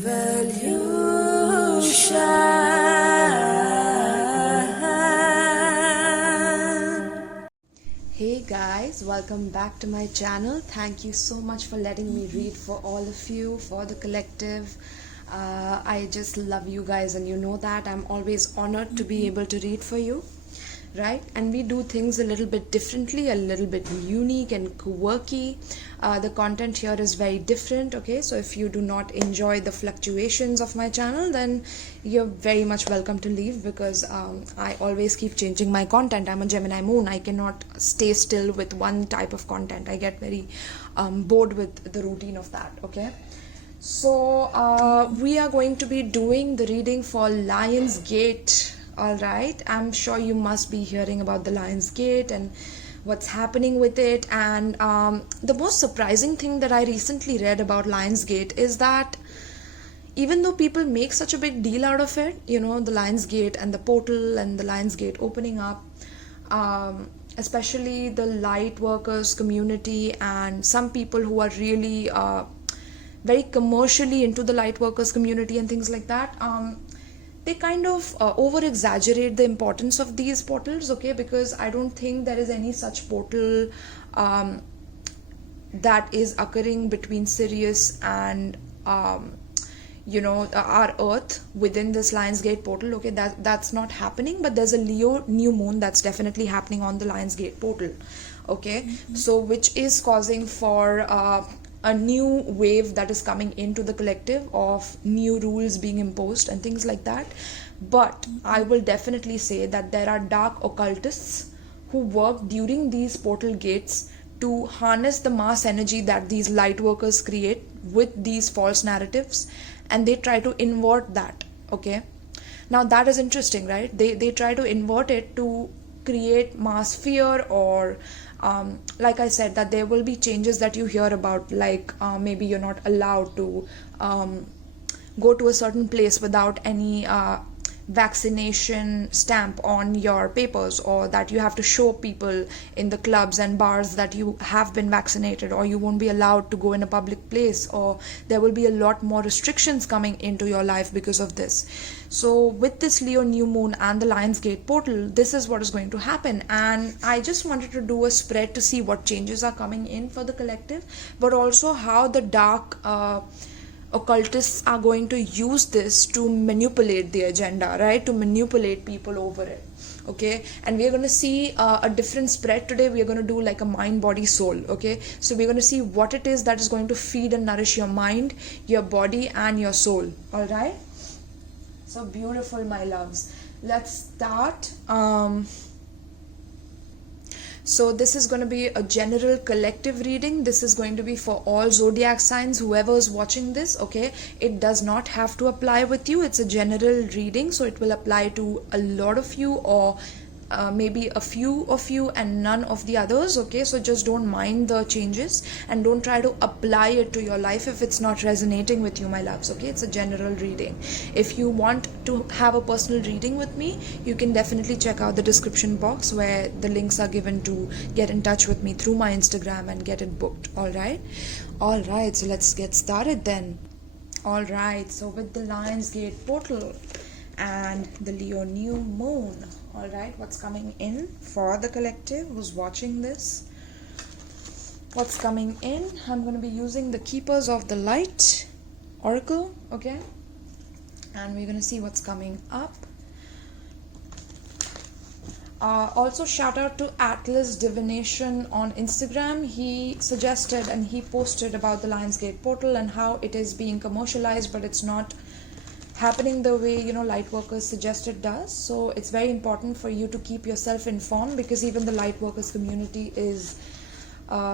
Hey guys, welcome back to my channel. Thank you so much for letting me read for all of you, for the collective. I just love you guys, and you know that I'm always honored to be able to read for you, right? And we do things a little bit differently, a little bit unique and quirky. The content here is very different, okay? So if you do not enjoy the fluctuations of my channel, then you're very much welcome to leave, because I always keep changing my content. I'm a Gemini moon. I cannot stay still with one type of content. I get very bored with the routine of that, okay? So we are going to be doing the reading for Lion's Gate. All right, I'm sure you must be hearing about the Lion's Gate and what's happening with it. And the most surprising thing that I recently read about Lion's Gate is that even though people make such a big deal out of it, you know, the Lion's Gate and the portal and the Lion's Gate opening up, especially the light workers community and some people who are really very commercially into the light workers community and things like that, they kind of over exaggerate the importance of these portals, okay? Because I don't think there is any such portal that is occurring between Sirius and you know, our Earth within this Lion's Gate portal, okay? That's not happening. But there's a Leo new moon that's definitely happening on the Lion's Gate portal, okay? So which is causing for a new wave that is coming into the collective of new rules being imposed and things like that. But I will definitely say that there are dark occultists who work during these portal gates to harness the mass energy that these light workers create with these false narratives, and they try to invert that, okay? Now that is interesting, right? They try to invert it to create mass fear, or like I said, that there will be changes that you hear about, like maybe you're not allowed to go to a certain place without any vaccination stamp on your papers, or that you have to show people in the clubs and bars that you have been vaccinated, or you won't be allowed to go in a public place, or there will be a lot more restrictions coming into your life because of this. So with this Leo new moon and the Lion's Gate portal, this is what is going to happen. And I just wanted to do a spread to see what changes are coming in for the collective, but also how the dark occultists are going to use this to manipulate the agenda, right? To manipulate people over it, okay? And we're going to see a different spread today. We're going to do like a mind, body, soul, okay? So we're going to see what it is that is going to feed and nourish your mind, your body, and your soul, all right? So beautiful, my loves. Let's start. So this is going to be a general collective reading. This is going to be for all zodiac signs, whoever is watching this, okay? It does not have to apply with you. It's a general reading, so it will apply to a lot of you, or maybe a few of you and none of the others, okay? So just don't mind the changes and don't try to apply it to your life if it's not resonating with you, my loves, okay? It's a general reading. If you want to have a personal reading with me, you can definitely check out the description box where the links are given to get in touch with me through my Instagram and get it booked, all right? All right, so let's get started then. All right, so with the Lion's Gate portal and the Leo new moon, all right, what's coming in for the collective who's watching this? What's coming in? I'm going to be using the Keepers of the Light Oracle, okay? And we're going to see what's coming up. Also shout out to Atlas Divination on Instagram. He suggested and he posted about the Lion's Gate portal and how it is being commercialized, but it's not happening the way, you know, light workers suggest it does. So it's very important for you to keep yourself informed, because even the light workers community is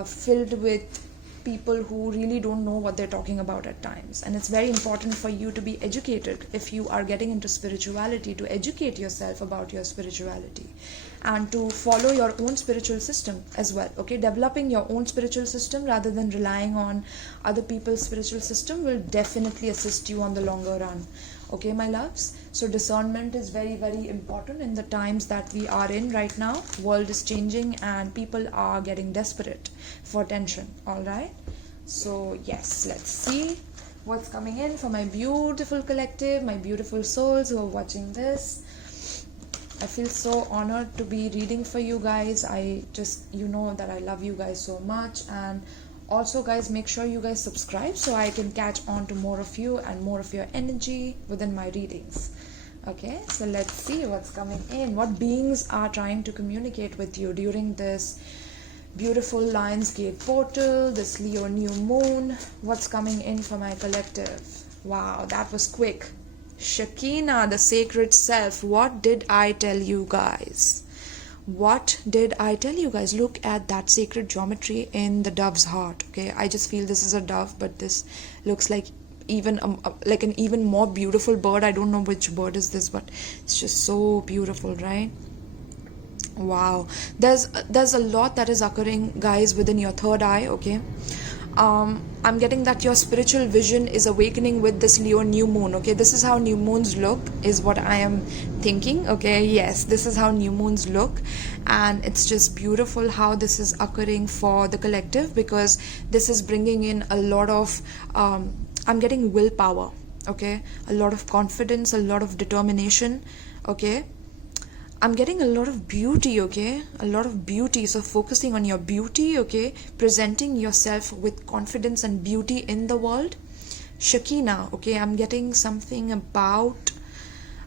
filled with people who really don't know what they're talking about at times. And it's very important for you to be educated if you are getting into spirituality, to educate yourself about your spirituality and to follow your own spiritual system as well, okay? Developing your own spiritual system rather than relying on other people's spiritual system will definitely assist you on the longer run, okay, my loves? So discernment is very, very important in the times that we are in right now. World is changing and people are getting desperate for attention, all right? So yes, let's see What's coming in for my beautiful collective, my beautiful souls who are watching this. I feel so honored to be reading for you guys. I just, you know that I love you guys so much. And also guys, make sure you guys subscribe so I can catch on to more of you and more of your energy within my readings. Okay, so let's see what's coming in. What beings are trying to communicate with you during this beautiful Lion's Gate portal, this Leo new moon? What's coming in for my collective? Wow, that was quick. Shekinah, the sacred self. What did I tell you guys? What did I tell you guys? Look at that sacred geometry in the dove's heart. Okay, I just feel this is a dove, but this looks like even like an even more beautiful bird. I don't know which bird is this, but it's just so beautiful, right? Wow, there's a lot that is occurring, guys, within your third eye. Okay, I'm getting that your spiritual vision is awakening with this Leo new moon. Okay, this is how new moons look, is what I am thinking. Okay, yes, this is how new moons look, and it's just beautiful how this is occurring for the collective, because this is bringing in a lot of I'm getting willpower. Okay, a lot of confidence, a lot of determination. Okay, I'm getting a lot of beauty. Okay, a lot of beauty. So focusing on your beauty. Okay, presenting yourself with confidence and beauty in the world. Shekinah. Okay, I'm getting something about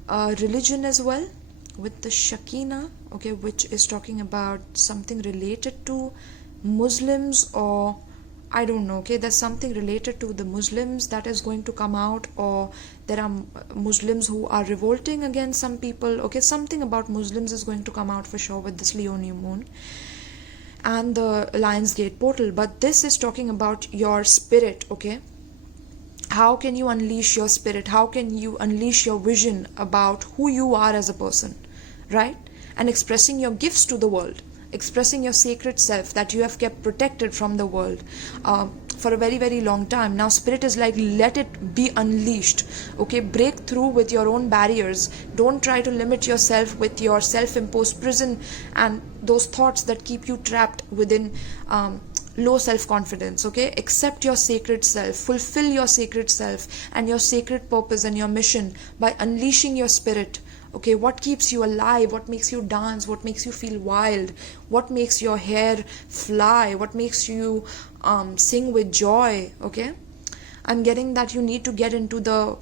religion as well with the Shekinah. Okay, which is talking about something related to Muslims, or I don't know. Okay, there's something related to the Muslims that is going to come out, or there are Muslims who are revolting against some people. Okay, something about Muslims is going to come out for sure with this Leo new moon and the Lion's Gate portal. But this is talking about your spirit. Okay, how can you unleash your spirit? How can you unleash your vision about who you are as a person, right? And expressing your gifts to the world, expressing your sacred self that you have kept protected from the world for a very, very long time. Now spirit is like, let it be unleashed. Okay, break through with your own barriers. Don't try to limit yourself with your self-imposed prison and those thoughts that keep you trapped within low self-confidence. Okay, accept your sacred self, fulfill your sacred self and your sacred purpose and your mission by unleashing your spirit. Okay, what keeps you alive? What makes you dance? What makes you feel wild? What makes your hair fly? What makes you sing with joy? Okay, I'm getting that you need to get into the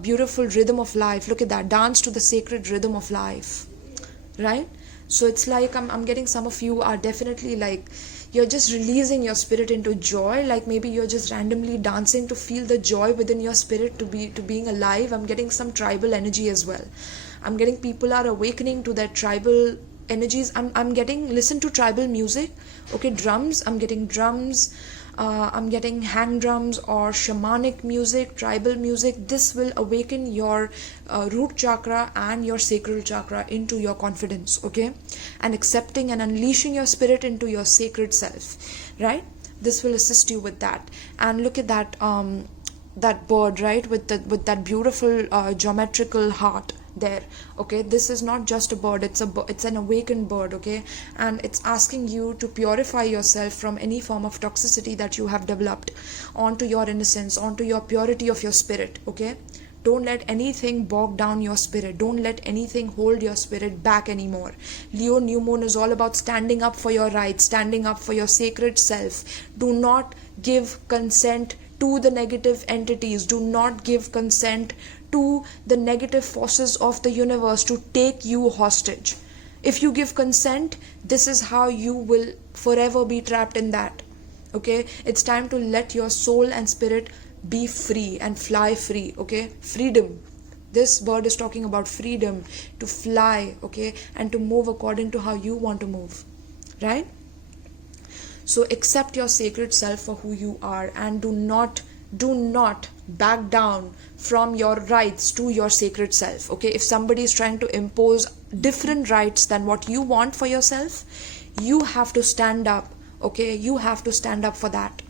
beautiful rhythm of life. Look at that, dance to the sacred rhythm of life, right? So it's like I'm getting some of you are definitely like, you're just releasing your spirit into joy. Like maybe you're just randomly dancing to feel the joy within your spirit, to being alive. I'm getting some tribal energy as well. I'm getting people are awakening to their tribal energies. I'm getting, listen to tribal music. Okay, drums. I'm getting drums. I'm getting hang drums or shamanic music, tribal music. This will awaken your root chakra and your sacral chakra into your confidence. Okay, and accepting and unleashing your spirit into your sacred self, right? This will assist you with that. And look at that that bird, right, with that beautiful geometrical heart there. Okay, this is not just a bird, it's an awakened bird. Okay, and it's asking you to purify yourself from any form of toxicity that you have developed onto your innocence, onto your purity of your spirit. Okay, don't let anything bog down your spirit. Don't let anything hold your spirit back anymore. Leo new moon is all about standing up for your rights, standing up for your sacred self. Do not give consent to the negative entities. Do not give consent to the negative forces of the universe to take you hostage. If you give consent, this is how you will forever be trapped in that. Okay, it's time to let your soul and spirit be free and fly free. Okay, freedom. This bird is talking about freedom to fly. Okay, and to move according to how you want to move, right? So accept your sacred self for who you are, and do not back down from your rights to your sacred self. Okay, if somebody is trying to impose different rights than what you want for yourself, you have to stand up. Okay, you have to stand up for that,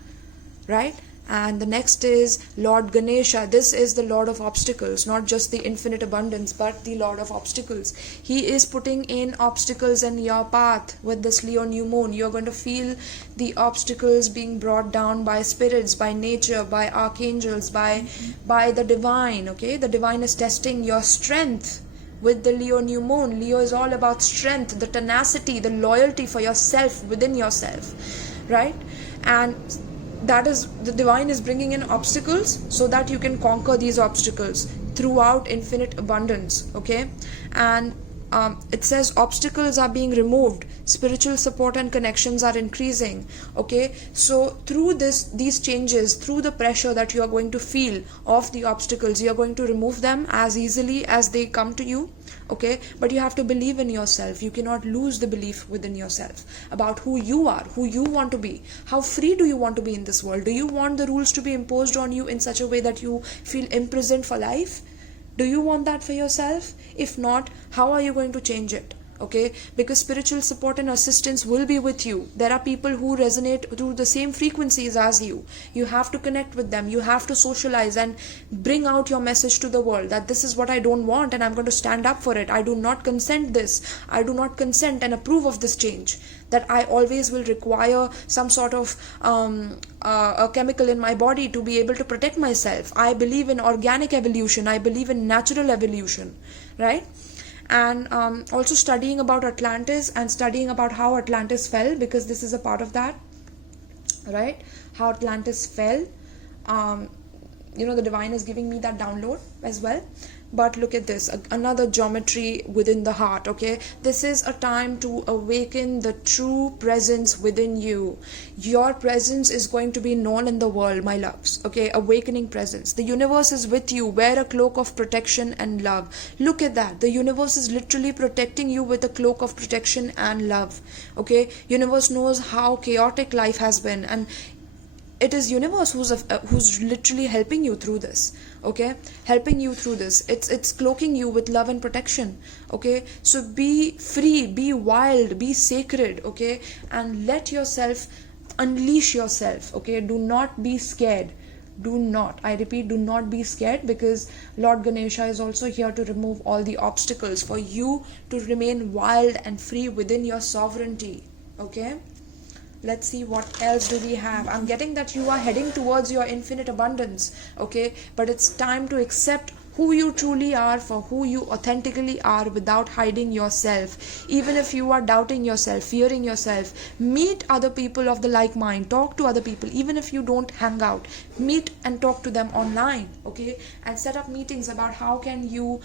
right? And the next is Lord Ganesha. This is the Lord of obstacles, not just the infinite abundance, but the Lord of obstacles. He is putting in obstacles in your path with this Leo new moon. You're going to feel the obstacles being brought down by spirits, by nature, by archangels, by the divine. Okay, the divine is testing your strength with the Leo new moon. Leo is all about strength, the tenacity, the loyalty for yourself, within yourself, right? And that is, the divine is bringing in obstacles so that you can conquer these obstacles throughout infinite abundance. Okay, and it says obstacles are being removed, spiritual support and connections are increasing. Okay, so through these changes, through the pressure that you are going to feel of the obstacles, you are going to remove them as easily as they come to you. Okay, but you have to believe in yourself. You cannot lose the belief within yourself about who you are, who you want to be. How free do you want to be in this world? Do you want the rules to be imposed on you in such a way that you feel imprisoned for life? Do you want that for yourself? If not, how are you going to change it? Okay, because spiritual support and assistance will be with you. There are people who resonate through the same frequencies as you. You have to connect with them. You have to socialize and bring out your message to the world that this is what I don't want and I'm going to stand up for it. I do not consent this. I do not consent and approve of this change. That I always will require some sort of a chemical in my body to be able to protect myself. I believe in organic evolution. I believe in natural evolution, right? And also studying about Atlantis and studying about how Atlantis fell, because this is a part of that, right? How Atlantis fell. The divine is giving me that download as well. But look at this, another geometry within the heart. Okay, this is a time to awaken the true presence within you. Your presence is going to be known in the world, my loves. Okay, awakening presence. The universe is with you. Wear a cloak of protection and love. Look at that. The universe is literally protecting you with a cloak of protection and love. Okay, universe knows how chaotic life has been, and it is universe who's literally helping you through this. Okay, helping you through this. It's cloaking you with love and protection. Okay, so be free, be wild, be sacred. Okay, and let yourself unleash yourself. Okay, do not be scared. Do not, I repeat, do not be scared, because Lord Ganesha is also here to remove all the obstacles for you to remain wild and free within your sovereignty. Okay, let's see what else do we have. I'm getting that you are heading towards your infinite abundance. Okay, but it's time to accept who you truly are for who you authentically are without hiding yourself. Even if you are doubting yourself, fearing yourself, meet other people of the like mind, talk to other people. Even if you don't hang out, meet and talk to them online. Okay, and set up meetings about how can you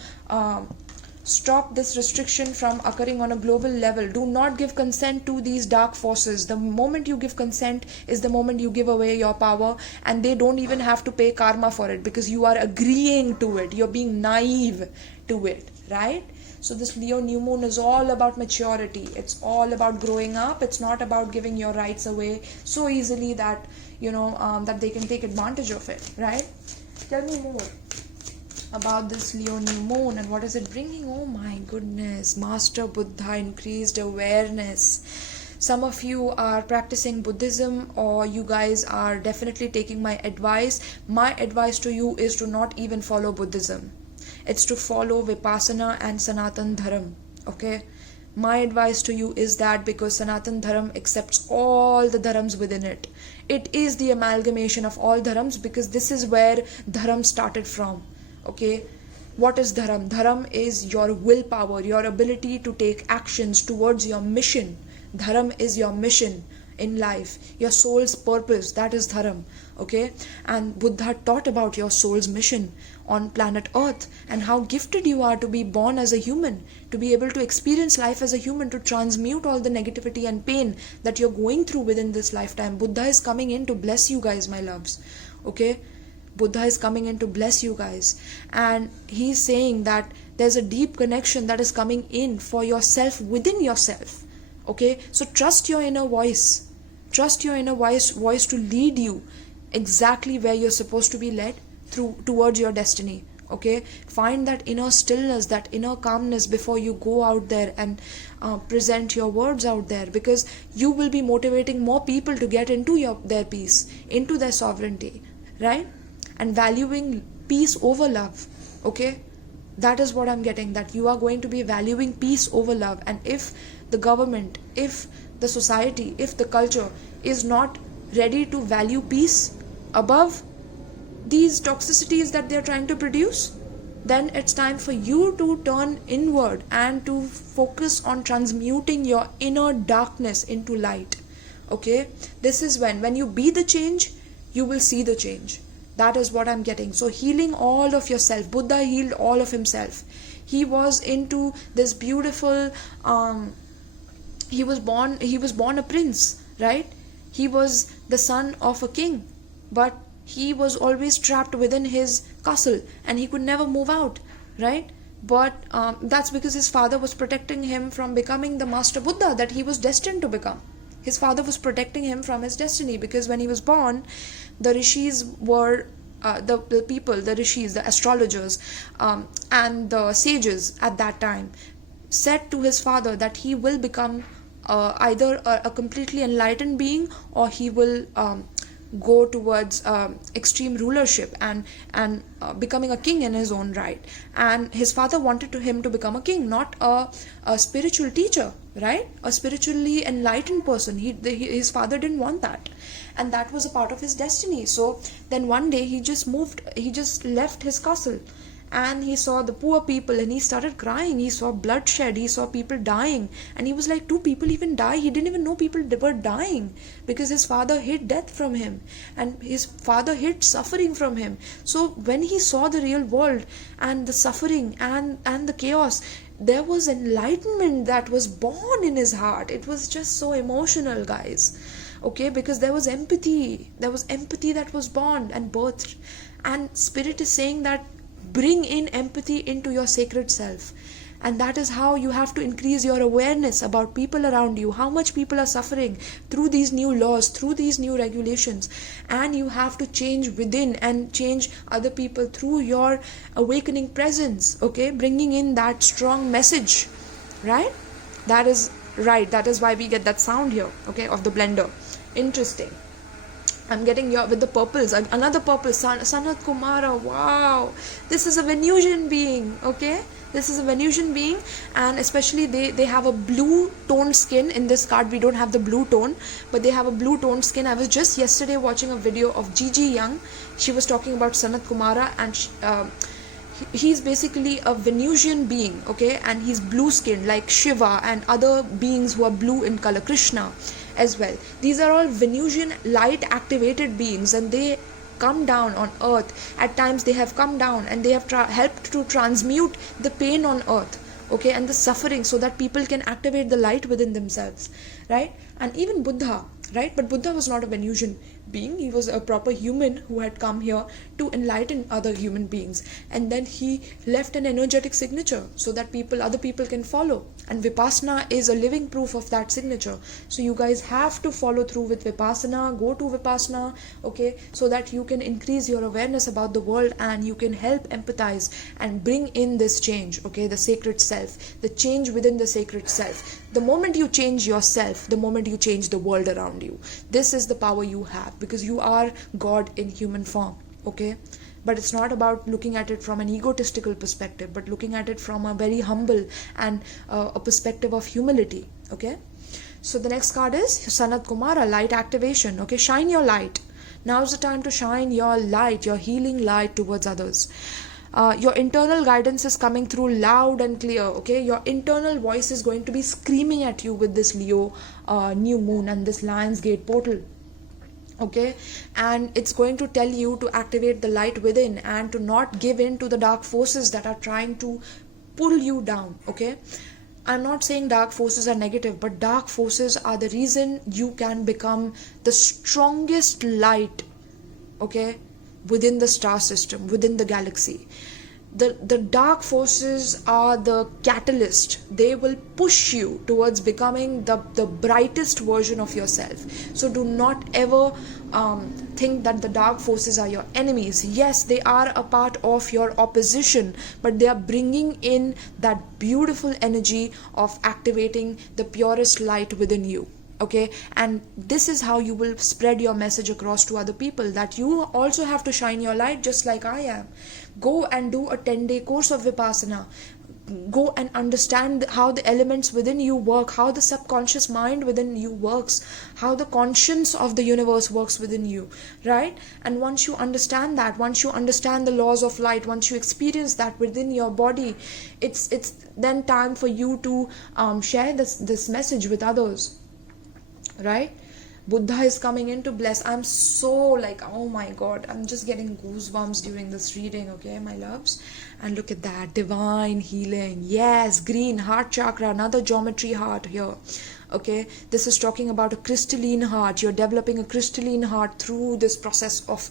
stop this restriction from occurring on a global level. Do not give consent to these dark forces. The moment you give consent is the moment you give away your power, and they don't even have to pay karma for it, because you are agreeing to it. You're being naive to it, right? So this Leo new moon is all about maturity. It's all about growing up. It's not about giving your rights away so easily that that they can take advantage of it, right? Tell me more about this Leo new moon and what is it bringing. Oh my goodness, Master Buddha, increased awareness. Some of you are practicing Buddhism, or you guys are definitely taking my advice. My advice to you is to not even follow Buddhism. It's to follow Vipassana and Sanatan Dharam. Okay, my advice to you is that, because Sanatan Dharam accepts all the dharams within it. It is the amalgamation of all dharams, because this is where dharam started from. Okay, what is dharam? Dharam is your willpower, your ability to take actions towards your mission. Dharam is your mission in life, your soul's purpose. That is dharam. Okay, and Buddha taught about your soul's mission on planet Earth, and how gifted you are to be born as a human, to be able to experience life as a human, to transmute all the negativity and pain that you're going through within this lifetime. Buddha is coming in to bless you guys, my loves. Okay, Buddha is coming in to bless you guys, and he's saying that there's a deep connection that is coming in for yourself within yourself. Okay, so trust your inner voice. Trust your inner voice to lead you exactly where you're supposed to be led towards your destiny. Okay, find that inner stillness, that inner calmness before you go out there and present your words out there, because you will be motivating more people to get into their peace, into their sovereignty. right? And valuing peace over love, okay? That is what I'm getting, that you are going to be valuing peace over love. And if the government, if the society, if the culture is not ready to value peace above these toxicities that they're trying to produce, then it's time for you to turn inward and to focus on transmuting your inner darkness into light, okay? This is when you be the change, you will see the change. That is what I'm getting. So healing all of yourself. Buddha healed all of himself. He was into this beautiful he was born a prince, right? He was the son of a king, but he was always trapped within his castle and he could never move out, right? But that's because his father was protecting him from becoming the master Buddha that he was destined to become. His father was protecting him from his destiny, because when he was born, the rishis were the people, the rishis, the astrologers, and the sages at that time said to his father that he will become either a completely enlightened being, or he will go towards extreme rulership and becoming a king in his own right. And his father wanted him to become a king, not a spiritual teacher, right? A spiritually enlightened person. His father didn't want that, and that was a part of his destiny. So then one day he just left his castle, and he saw the poor people and he started crying. He saw bloodshed, he saw people dying, and he was like, do people even die? He didn't even know people were dying, because his father hid death from him and his father hid suffering from him. So when he saw the real world and the suffering and the chaos, there was enlightenment that was born in his heart. It was just so emotional, guys, okay? Because there was empathy that was born and birthed. And spirit is saying that bring in empathy into your sacred self. And that is how you have to increase your awareness about people around you, how much people are suffering through these new laws, through these new regulations. And you have to change within and change other people through your awakening presence, okay? Bringing in that strong message, right? That is right. That is why we get that sound here, okay, of the blender. Interesting. I'm getting your with the purples, another purple, Sanat Kumara. Wow, this is a Venusian being, okay? This is a Venusian being, and especially they have a blue toned skin. In this card we don't have the blue tone, but they have a blue toned skin. I was just yesterday watching a video of Gigi Young. She was talking about Sanat Kumara, and he's basically a Venusian being, okay? And he's blue skinned like Shiva and other beings who are blue in color, Krishna as well. These are all Venusian light activated beings, and they come down on earth. At times they have come down and they have helped to transmute the pain on earth, okay, and the suffering, so that people can activate the light within themselves, right? And even Buddha, right? But Buddha was not a Venusian being. He was a proper human who had come here to enlighten other human beings, and then he left an energetic signature so that other people can follow. And Vipassana is a living proof of that signature. So you guys have to follow through with Vipassana. Go to Vipassana, okay, so that you can increase your awareness about the world and you can help empathize and bring in this change, okay, the sacred self, the change within the sacred self. The moment you change yourself, the moment you change the world around you. This is the power you have, because you are God in human form, okay? But it's not about looking at it from an egotistical perspective, but looking at it from a very humble and a perspective of humility, okay? So the next card is Sanat Kumara, light activation, okay? Shine your light. Now's the time to shine your light, your healing light towards others. Your internal guidance is coming through loud and clear, okay? Your internal voice is going to be screaming at you with this Leo new moon and this Lion's Gate portal, okay? And it's going to tell you to activate the light within and to not give in to the dark forces that are trying to pull you down, okay? I'm not saying dark forces are negative, but dark forces are the reason you can become the strongest light, okay, within the star system, within the galaxy. The dark forces are the catalyst. They will push you towards becoming the brightest version of yourself. So do not ever think that the dark forces are your enemies. Yes, they are a part of your opposition, but they are bringing in that beautiful energy of activating the purest light within you. Okay, and this is how you will spread your message across to other people, that you also have to shine your light just like I am. Go and do a 10-day course of Vipassana. Go and understand how the elements within you work, how the subconscious mind within you works, how the conscience of the universe works within you, right? And once you understand that, once you understand the laws of light, once you experience that within your body, it's then time for you to share this message with others, right? Buddha is coming in to bless. I'm so like, oh my god, I'm just getting goosebumps during this reading, okay, my loves. And look at that, divine healing. Yes, green heart chakra, another geometry heart here. Okay, this is talking about a crystalline heart. You're developing a crystalline heart through this process of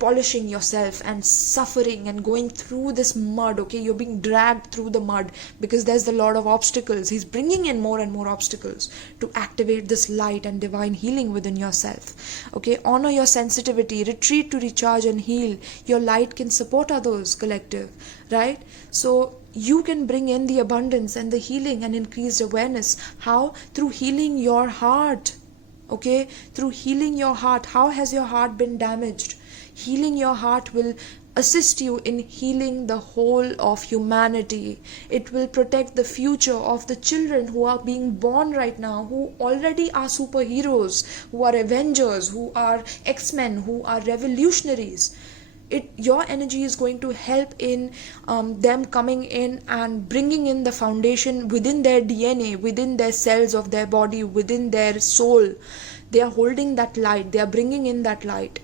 polishing yourself and suffering and going through this mud. Okay, you're being dragged through the mud because there's a lot of obstacles. He's bringing in more and more obstacles to activate this light and divine healing within yourself. Okay, honor your sensitivity, retreat to recharge and heal. Your light can support others, collective, right? So you can bring in the abundance and the healing and increased awareness. How? Through healing your heart. Okay, through healing your heart. How has your heart been damaged? Healing your heart will assist you in healing the whole of humanity. It will protect the future of the children who are being born right now, who already are superheroes, who are avengers, who are X-Men, who are revolutionaries. Your energy is going to help in them coming in and bringing in the foundation within their DNA, within their cells of their body, within their soul. They are holding that light. They are bringing in that light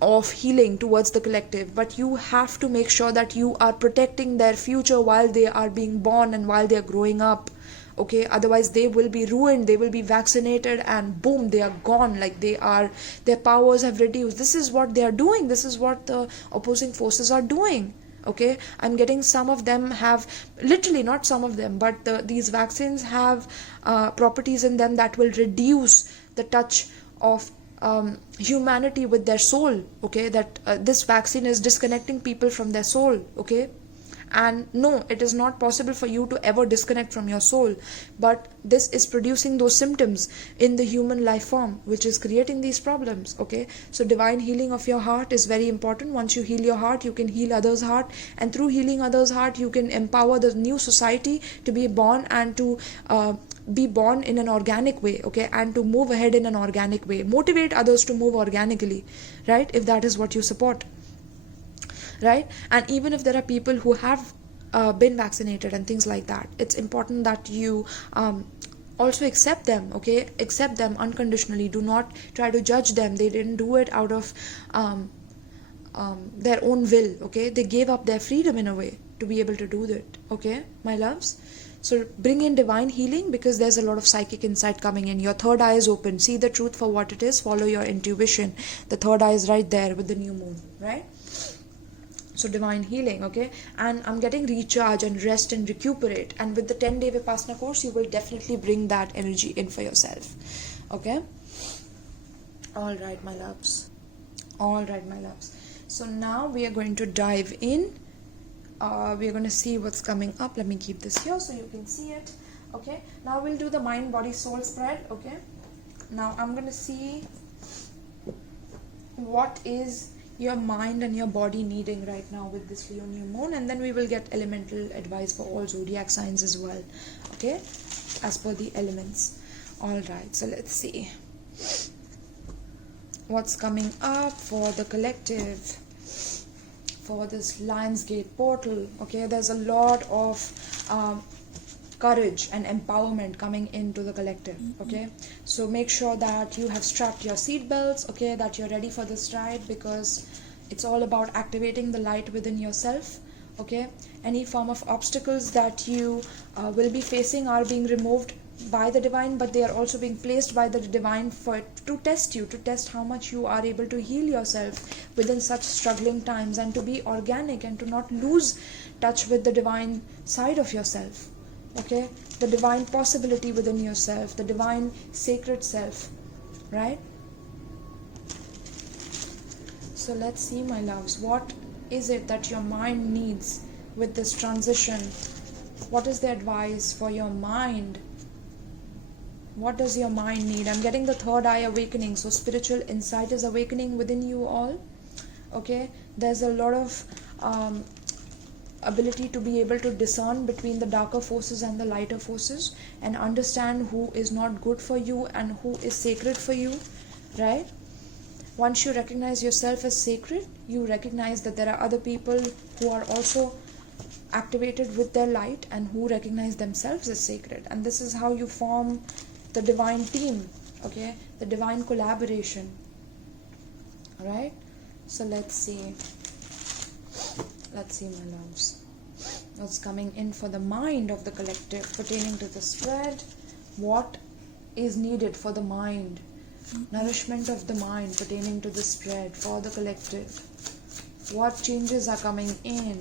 of healing towards the collective. But you have to make sure that you are protecting their future while they are being born and while they are growing up. Okay, otherwise they will be ruined. They will be vaccinated and boom, they are gone. Like their powers have reduced. This is what they are doing. This is what the opposing forces are doing. Okay, I'm getting some of them have, literally not some of them, but these vaccines have properties in them that will reduce the touch of humanity with their soul. Okay, that this vaccine is disconnecting people from their soul. Okay, and no, it is not possible for you to ever disconnect from your soul, but this is producing those symptoms in the human life form, which is creating these problems. Okay, so divine healing of your heart is very important. Once you heal your heart, you can heal others' heart, and through healing others' heart, you can empower the new society to be born and to be born in an organic way. Okay, and to move ahead in an organic way, motivate others to move organically, right? If that is what you support, right? And even if there are people who have been vaccinated and things like that, it's important that you also accept them. Okay, accept them unconditionally. Do not try to judge them. They didn't do it out of their own will. Okay, they gave up their freedom in a way to be able to do that. Okay, my loves. So bring in divine healing, because there's a lot of psychic insight coming in. Your third eye is open. See the truth for what it is. Follow your intuition. The third eye is right there with the new moon, right? So divine healing. Okay, and I'm getting recharge and rest and recuperate, and with the 10-day Vipassana course, you will definitely bring that energy in for yourself. Okay, all right, my loves. All right, my loves. So now we are going to dive in. We are going to see what's coming up. Let me keep this here so you can see it. Okay, now we'll do the mind, body, soul spread. Okay, now I'm going to see what is your mind and your body needing right now with this Leo new moon, and then we will get elemental advice for all zodiac signs as well. Okay, as per the elements. All right, so let's see what's coming up for the collective for this Lionsgate portal. Okay, there's a lot of courage and empowerment coming into the collective. Okay, so make sure that you have strapped your seat belts. Okay, that you're ready for this ride, because it's all about activating the light within yourself. Okay, any form of obstacles that you will be facing are being removed by the divine, but they are also being placed by the divine to test you, to test how much you are able to heal yourself within such struggling times, and to be organic and to not lose touch with the divine side of yourself. Okay, the divine possibility within yourself, the divine sacred self, right? So let's see, my loves, what is it that your mind needs with this transition? What is the advice for your mind What does your mind need? I'm getting the third eye awakening. So spiritual insight is awakening within you all. Okay, there's a lot of ability to be able to discern between the darker forces and the lighter forces, and understand who is not good for you and who is sacred for you, right? Once you recognize yourself as sacred, you recognize that there are other people who are also activated with their light and who recognize themselves as sacred, and this is how you form the divine team, okay, the divine collaboration. All right, so let's see my loves, what's coming in for the mind of the collective pertaining to the spread. What is needed for the mind, nourishment of the mind pertaining to the spread for the collective? What changes are coming in?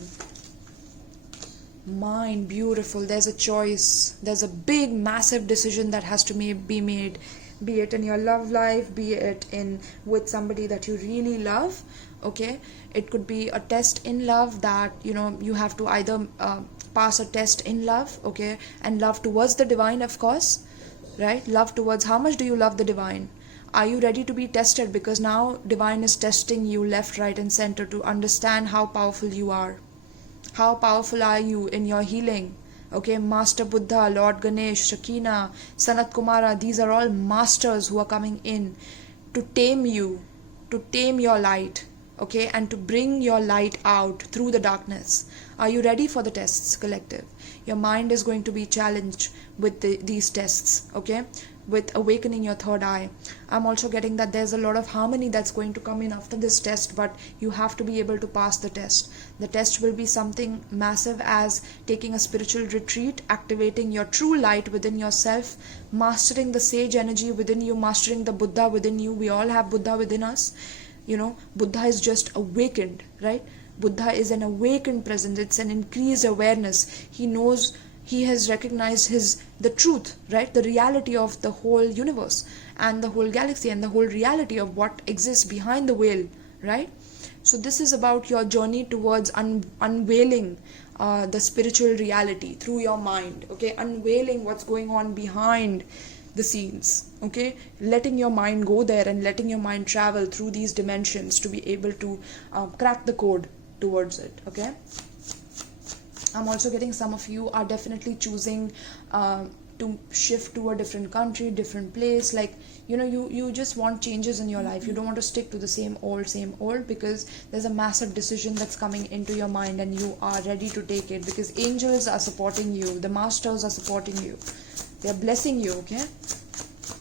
Mind, beautiful. There's a choice, there's a big massive decision that has to be made, be it in your love life, be it in with somebody that you really love. Okay, it could be a test in love that you have to either pass a test in love, okay, and love towards the divine, of course, right? Love towards, how much do you love the divine? Are you ready to be tested? Because now divine is testing you left, right and center to understand how powerful you are. How powerful are you in your healing? Okay, Master Buddha, Lord Ganesh, Shakina, Sanat Kumara, these are all masters who are coming in to tame you, to tame your light, okay, and to bring your light out through the darkness. Are you ready for the tests, collective? Your mind is going to be challenged with these tests, okay, with awakening your third eye. I'm also getting that there's a lot of harmony that's going to come in after this test, but you have to be able to pass the test. The test will be something massive as taking a spiritual retreat, activating your true light within yourself, mastering the sage energy within you, mastering the Buddha within you. We all have Buddha within us. Buddha is just awakened, right? Buddha is an awakened presence. It's an increased awareness. He knows, he has recognized the truth, right? The reality of the whole universe and the whole galaxy and the whole reality of what exists behind the veil, right? So this is about your journey towards unveiling the spiritual reality through your mind, okay? Unveiling what's going on behind the scenes, okay? Letting your mind go there and letting your mind travel through these dimensions to be able to crack the code towards it, okay? I'm also getting some of you are definitely choosing to shift to a different country, different place. Like, you just want changes in your life. You don't want to stick to the same old, because there's a massive decision that's coming into your mind and you are ready to take it, because angels are supporting you, the masters are supporting you, they're blessing you, okay?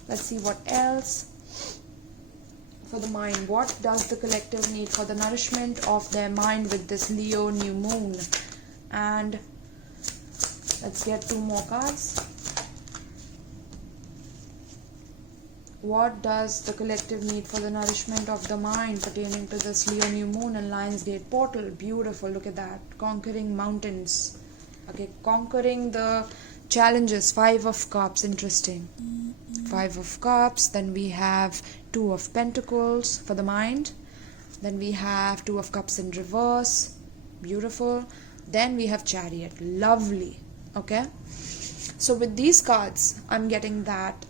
Let's see what else for the mind. What does the collective need for the nourishment of their mind with this Leo new moon? And let's get 2 more cards. What does the collective need for the nourishment of the mind pertaining to this Leo new moon and Lionsgate portal? Beautiful, look at that. Conquering mountains. Okay, conquering the challenges. 5 of Cups, interesting. 5 of Cups. Then we have 2 of Pentacles for the mind. Then we have 2 of Cups in reverse. Beautiful. Then we have Chariot. Lovely. Okay, so with these cards I'm getting that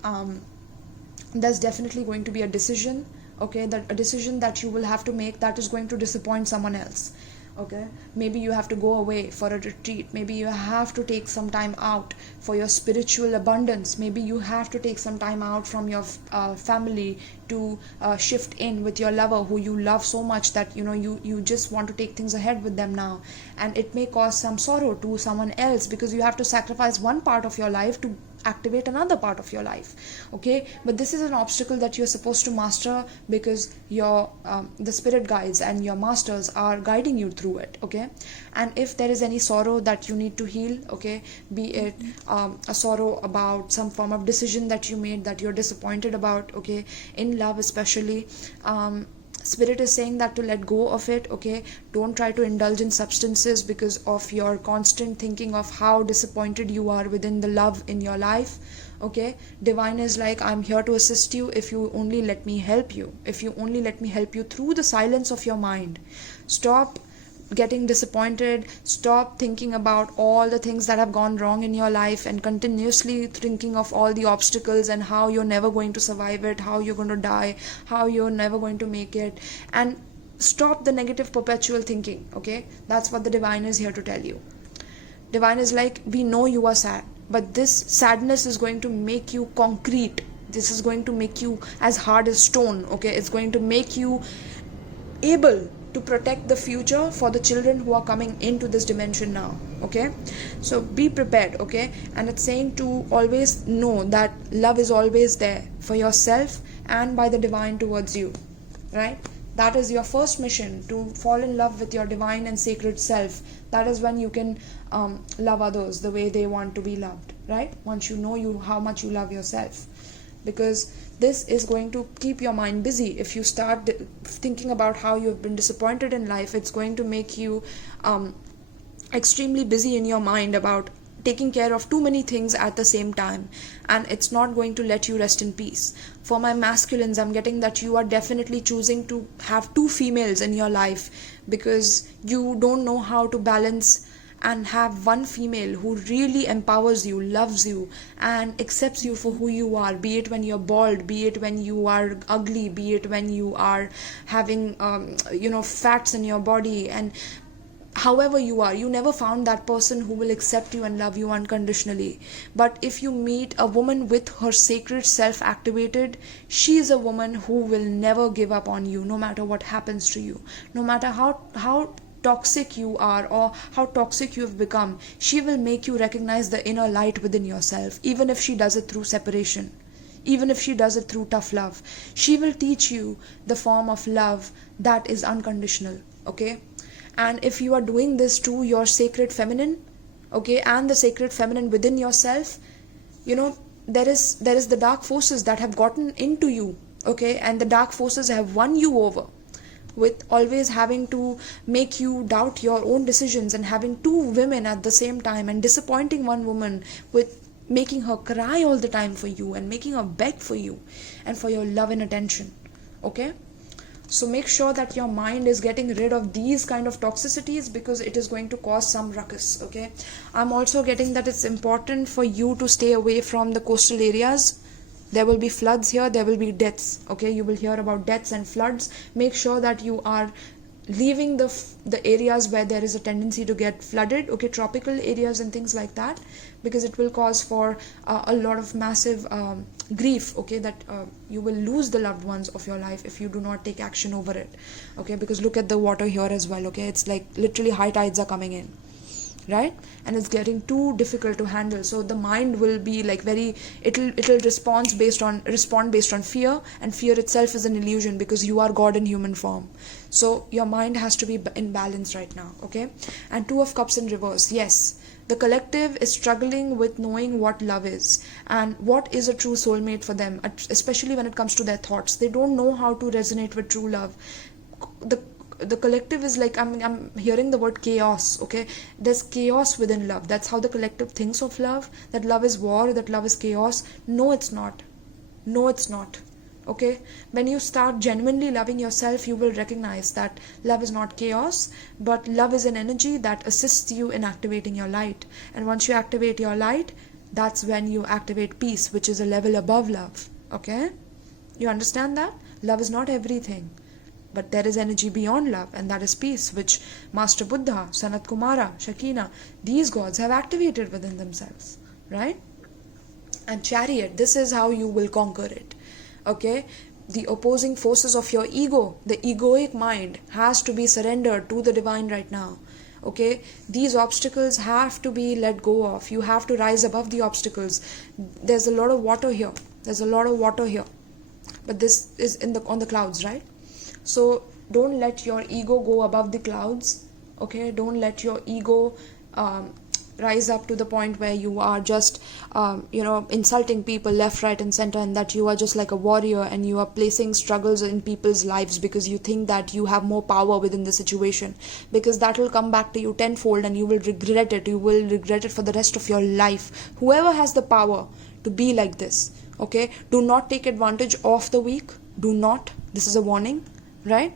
there's definitely going to be a decision, okay, that a decision that you will have to make that is going to disappoint someone else. Okay, maybe you have to go away for a retreat, maybe you have to take some time out for your spiritual abundance, maybe you have to take some time out from your family to shift in with your lover who you love so much that you just want to take things ahead with them now, and it may cause some sorrow to someone else because you have to sacrifice one part of your life to activate another part of your life. Okay, but this is an obstacle that you're supposed to master because your the spirit guides and your masters are guiding you through it. Okay, and if there is any sorrow that you need to heal, okay, be it a sorrow about some form of decision that you made that you're disappointed about, okay, in love especially, Spirit is saying that to let go of it. Okay, don't try to indulge in substances because of your constant thinking of how disappointed you are within the love in your life. Okay, divine is like, I'm here to assist you if you only let me help you, if you only let me help you through the silence of your mind. Stop getting disappointed. Stop thinking about all the things that have gone wrong in your life and continuously thinking of all the obstacles and how you're never going to survive it, how you're going to die, how you're never going to make it. And stop the negative perpetual thinking. Okay, that's what the divine is here to tell you. Divine is like, we know you are sad, but this sadness is going to make you concrete. This is going to make you as hard as stone. Okay, it's going to make you able to protect the future for the children who are coming into this dimension now. Okay, so be prepared. Okay, and it's saying to always know that love is always there for yourself and by the divine towards you, right? That is your first mission, to fall in love with your divine and sacred self. That is when you can love others the way they want to be loved, right? Once you know how much you love yourself. Because this is going to keep your mind busy. If you start thinking about how you've been disappointed in life, it's going to make you extremely busy in your mind about taking care of too many things at the same time, and it's not going to let you rest in peace. For my masculines, I'm getting that you are definitely choosing to have two females in your life because you don't know how to balance and have one female who really empowers you, loves you, and accepts you for who you are, be it when you're bald, be it when you are ugly, be it when you are having fats in your body, and however you are. You never found that person who will accept you and love you unconditionally. But if you meet a woman with her sacred self activated, she is a woman who will never give up on you, no matter what happens to you, no matter how toxic you are or how toxic you have become. She will make you recognize the inner light within yourself, even if she does it through separation, even if she does it through tough love. She will teach you the form of love that is unconditional. Okay, and if you are doing this to your sacred feminine, okay, and the sacred feminine within yourself, there is the dark forces that have gotten into you, okay, and the dark forces have won you over with always having to make you doubt your own decisions, and having two women at the same time, and disappointing one woman with making her cry all the time for you and making her beg for you and for your love and attention. Okay, so make sure that your mind is getting rid of these kind of toxicities, because it is going to cause some ruckus. Okay, I'm also getting that it's important for you to stay away from the coastal areas. There will be floods here, there will be deaths. Okay, you will hear about deaths and floods. Make sure that you are leaving the areas where there is a tendency to get flooded, okay, tropical areas and things like that, because it will cause for a lot of massive grief, okay, that you will lose the loved ones of your life if you do not take action over it. Okay, because look at the water here as well. Okay, it's like literally high tides are coming in, right? And it's getting too difficult to handle. So the mind will be like it'll respond based on fear, and fear itself is an illusion because you are God in human form. So your mind has to be in balance right now. Okay, and Two of Cups in reverse. Yes, the collective is struggling with knowing what love is and what is a true soulmate for them, especially when it comes to their thoughts. They don't know how to resonate with true love. The collective is like, I'm hearing the word chaos. Okay, there's chaos within love. That's how the collective thinks of love, that love is war, that love is chaos. No, it's not. Okay, when you start genuinely loving yourself, you will recognize that love is not chaos, but love is an energy that assists you in activating your light. And once you activate your light, that's when you activate peace, which is a level above love. Okay, you understand that love is not everything, but there is energy beyond love, and that is peace, which Master Buddha, Sanat Kumara, Shakina, these gods have activated within themselves, right? And Chariot, this is how you will conquer it. Okay, the opposing forces of your ego, the egoic mind, has to be surrendered to the divine right now. Okay, these obstacles have to be let go of. You have to rise above the obstacles. There's a lot of water here. But this is on the clouds, right? So don't let your ego go above the clouds. Okay, don't let your ego rise up to the point where you are just insulting people left, right and center, and that you are just like a warrior and you are placing struggles in people's lives because you think that you have more power within the situation, because that will come back to you tenfold and you will regret it for the rest of your life. Whoever has the power to be like this, okay, do not take advantage of the weak. Do not. This is a warning, right?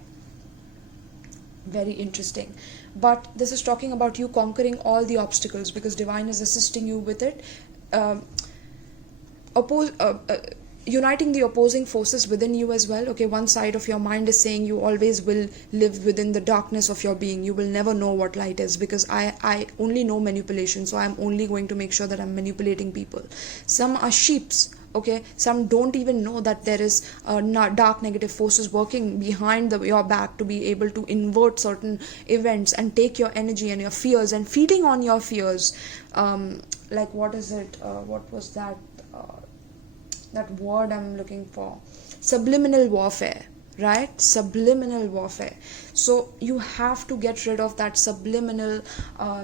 Very interesting. but this is talking about you conquering all the obstacles, because divine is assisting you with it. Oppose Uniting the opposing forces within you as well. Okay, one side of your mind is saying you always will live within the darkness of your being, you will never know what light is, because I only know manipulation, so I'm only going to make sure that I'm manipulating people. Some are sheeps, okay, some don't even know that there is dark negative forces working behind your back to be able to invert certain events and take your energy and your fears and feeding on your fears. Like what is it, what was that word I'm looking for? Subliminal warfare, right? Subliminal warfare. So you have to get rid of that subliminal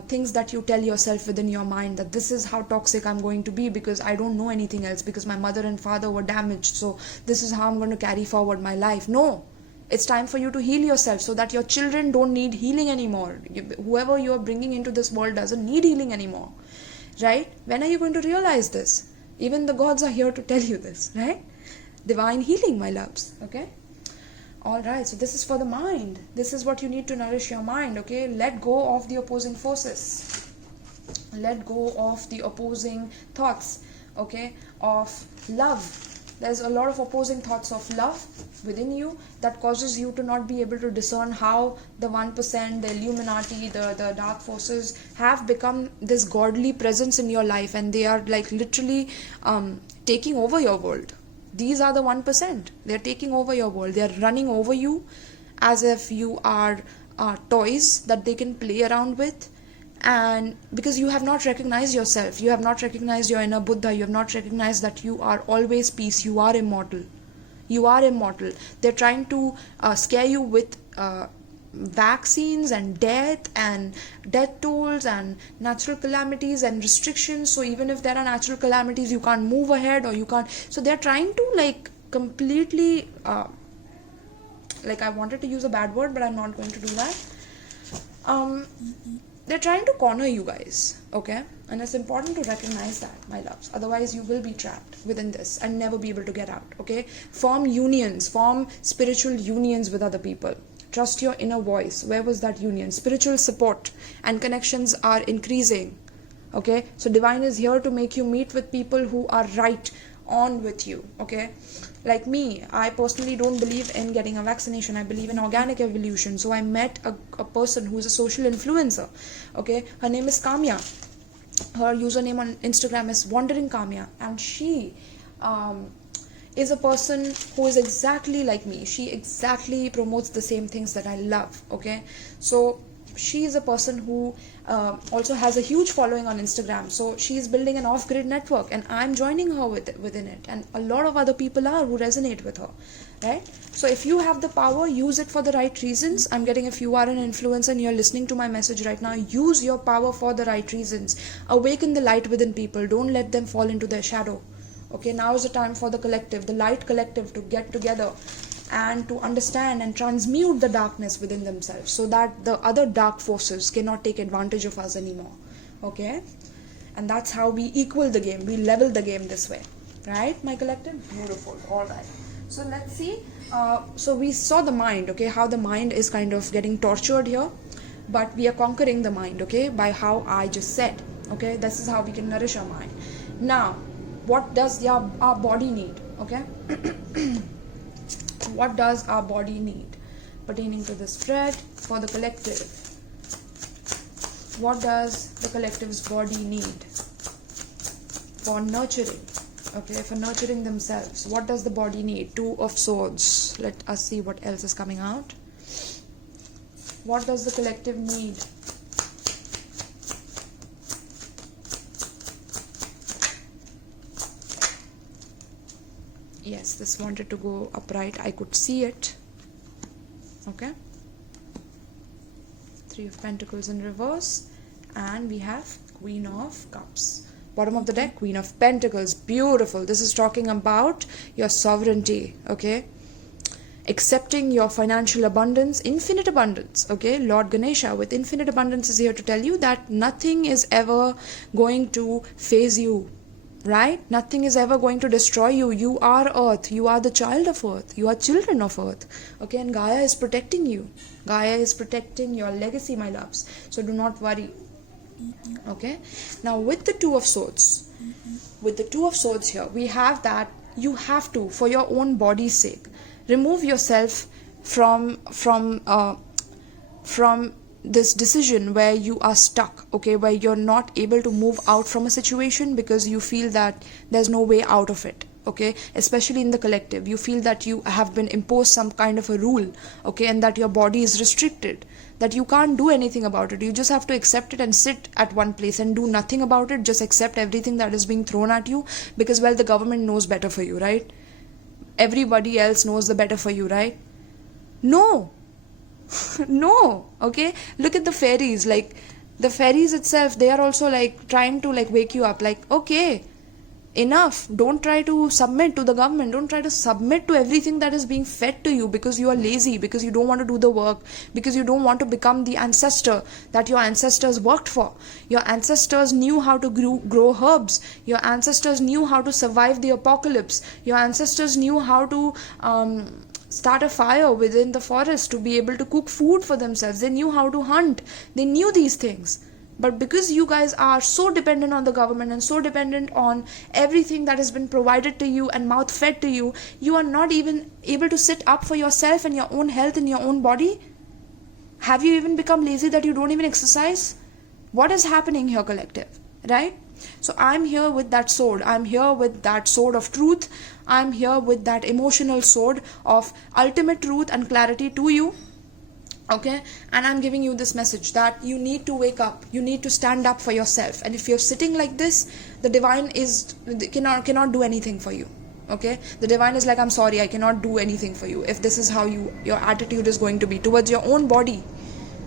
things that you tell yourself within your mind, that this is how toxic I'm going to be because I don't know anything else, because my mother and father were damaged, so this is how I'm going to carry forward my life. No, it's time for you to heal yourself so that your children don't need healing anymore. Whoever you are bringing into this world doesn't need healing anymore, right? When are you going to realize this? Even the gods are here to tell you this, right? Divine healing, my loves, okay? All right, so this is for the mind. This is what you need to nourish your mind, okay? Let go of the opposing forces. Let go of the opposing thoughts, okay? Of love. There's a lot of opposing thoughts of love within you that causes you to not be able to discern how the 1%, the Illuminati, the dark forces have become this godly presence in your life, and they are like literally taking over your world. These are the 1%. They're taking over your world. They're running over you as if you are toys that they can play around with. And because you have not recognized yourself, you have not recognized your inner Buddha, you have not recognized that you are always peace, you are immortal. You are immortal. They're trying to scare you with vaccines and death tolls and natural calamities and restrictions. So even if there are natural calamities, you can't move ahead, or you can't. So they're trying to like completely like, I wanted to use a bad word, but I'm not going to do that. They're trying to corner you guys, okay? And it's important to recognize that, my loves. Otherwise, you will be trapped within this and never be able to get out, okay? Form unions, form spiritual unions with other people. Trust your inner voice. Where was that union? Spiritual support and connections are increasing, okay? So divine is here to make you meet with people who are right on with you, okay? Like me, I personally don't believe in getting a vaccination. I believe in organic evolution. So I met a person who is a social influencer, okay? Her name is Kamya. Her username on Instagram is Wandering Kamya, and she is a person who is exactly like me. She exactly promotes the same things that I love, okay? So she is a person who also has a huge following on Instagram. So she is building an off-grid network, and I'm joining her within it. And a lot of other people are who resonate with her, right? So if you have the power, use it for the right reasons. I'm getting, if you are an influencer and you're listening to my message right now, use your power for the right reasons. Awaken the light within people. Don't let them fall into their shadow. Okay, now is the time for the collective, the light collective, to get together and to understand and transmute the darkness within themselves, so that the other dark forces cannot take advantage of us anymore, okay? And that's how we equal the game, we level the game this way, right, my collective? Beautiful. All right, so let's see. So we saw the mind, okay, how the mind is kind of getting tortured here, but we are conquering the mind, okay, by how I just said, okay? This is how we can nourish our mind. Now, what does our body need, okay? What does our body need pertaining to this spread for the collective? What does the collective's body need for nurturing? Okay, for nurturing themselves. What does the body need? Two of Swords. Let us see what else is coming out. What does the collective need? Yes, this wanted to go upright. I could see it. Okay. Three of Pentacles in reverse. And we have Queen of Cups. Bottom of the deck, Queen of Pentacles. Beautiful. This is talking about your sovereignty. Okay. Accepting your financial abundance, infinite abundance. Okay. Lord Ganesha with infinite abundance is here to tell you that nothing is ever going to phase you. right? Nothing is ever going to destroy you. You are earth. You are the child of earth. You are children of earth. Okay, and Gaia is protecting you. Gaia is protecting your legacy, my loves. So do not worry. Okay, now with the Two of Swords, with the Two of Swords here, we have that you have to, for your own body's sake, remove yourself from this decision where you are stuck, okay, where you're not able to move out from a situation because you feel that there's no way out of it. Okay, especially in the collective, you feel that you have been imposed some kind of a rule, okay, and that your body is restricted, that you can't do anything about it. You just have to accept it and sit at one place and do nothing about it. Just accept everything that is being thrown at you because, well, the government knows better for you, right? Everybody else knows the better for you, right? No. No. Okay, look at the fairies. Like, the fairies itself, they are also like trying to like wake you up, like, okay, enough. Don't try to submit to the government. Don't try to submit to everything that is being fed to you because you are lazy, because you don't want to do the work, because you don't want to become the ancestor that your ancestors worked for. Your ancestors knew how to grow herbs. Your ancestors knew how to survive the apocalypse. Your ancestors knew how to start a fire within the forest to be able to cook food for themselves. They knew how to hunt. They knew these things. But because you guys are so dependent on the government and so dependent on everything that has been provided to you and mouth fed to you, you are not even able to sit up for yourself and your own health in your own body. Have you even become lazy that you don't even exercise? What is happening here, collective? Right? So I'm here with that sword. I'm here with that sword of truth. I'm here with that emotional sword of ultimate truth and clarity to you. Okay, and I'm giving you this message that you need to wake up. You need to stand up for yourself. And if you're sitting like this, the divine cannot do anything for you. Okay, the divine is like, I'm sorry, I cannot do anything for you if this is how your attitude is going to be towards your own body.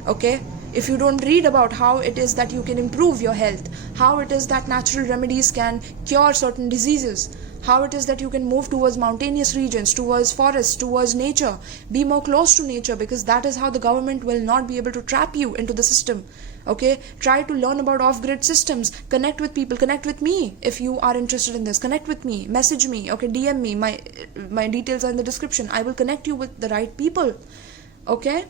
Okay, if you don't read about how it is that you can improve your health, how it is that natural remedies can cure certain diseases, how it is that you can move towards mountainous regions, towards forests, towards nature, be more close to nature, because that is how the government will not be able to trap you into the system. Okay, try to learn about off-grid systems, connect with people, connect with me if you are interested in this, connect with me, message me, okay, DM me, my details are in the description. I will connect you with the right people. Okay,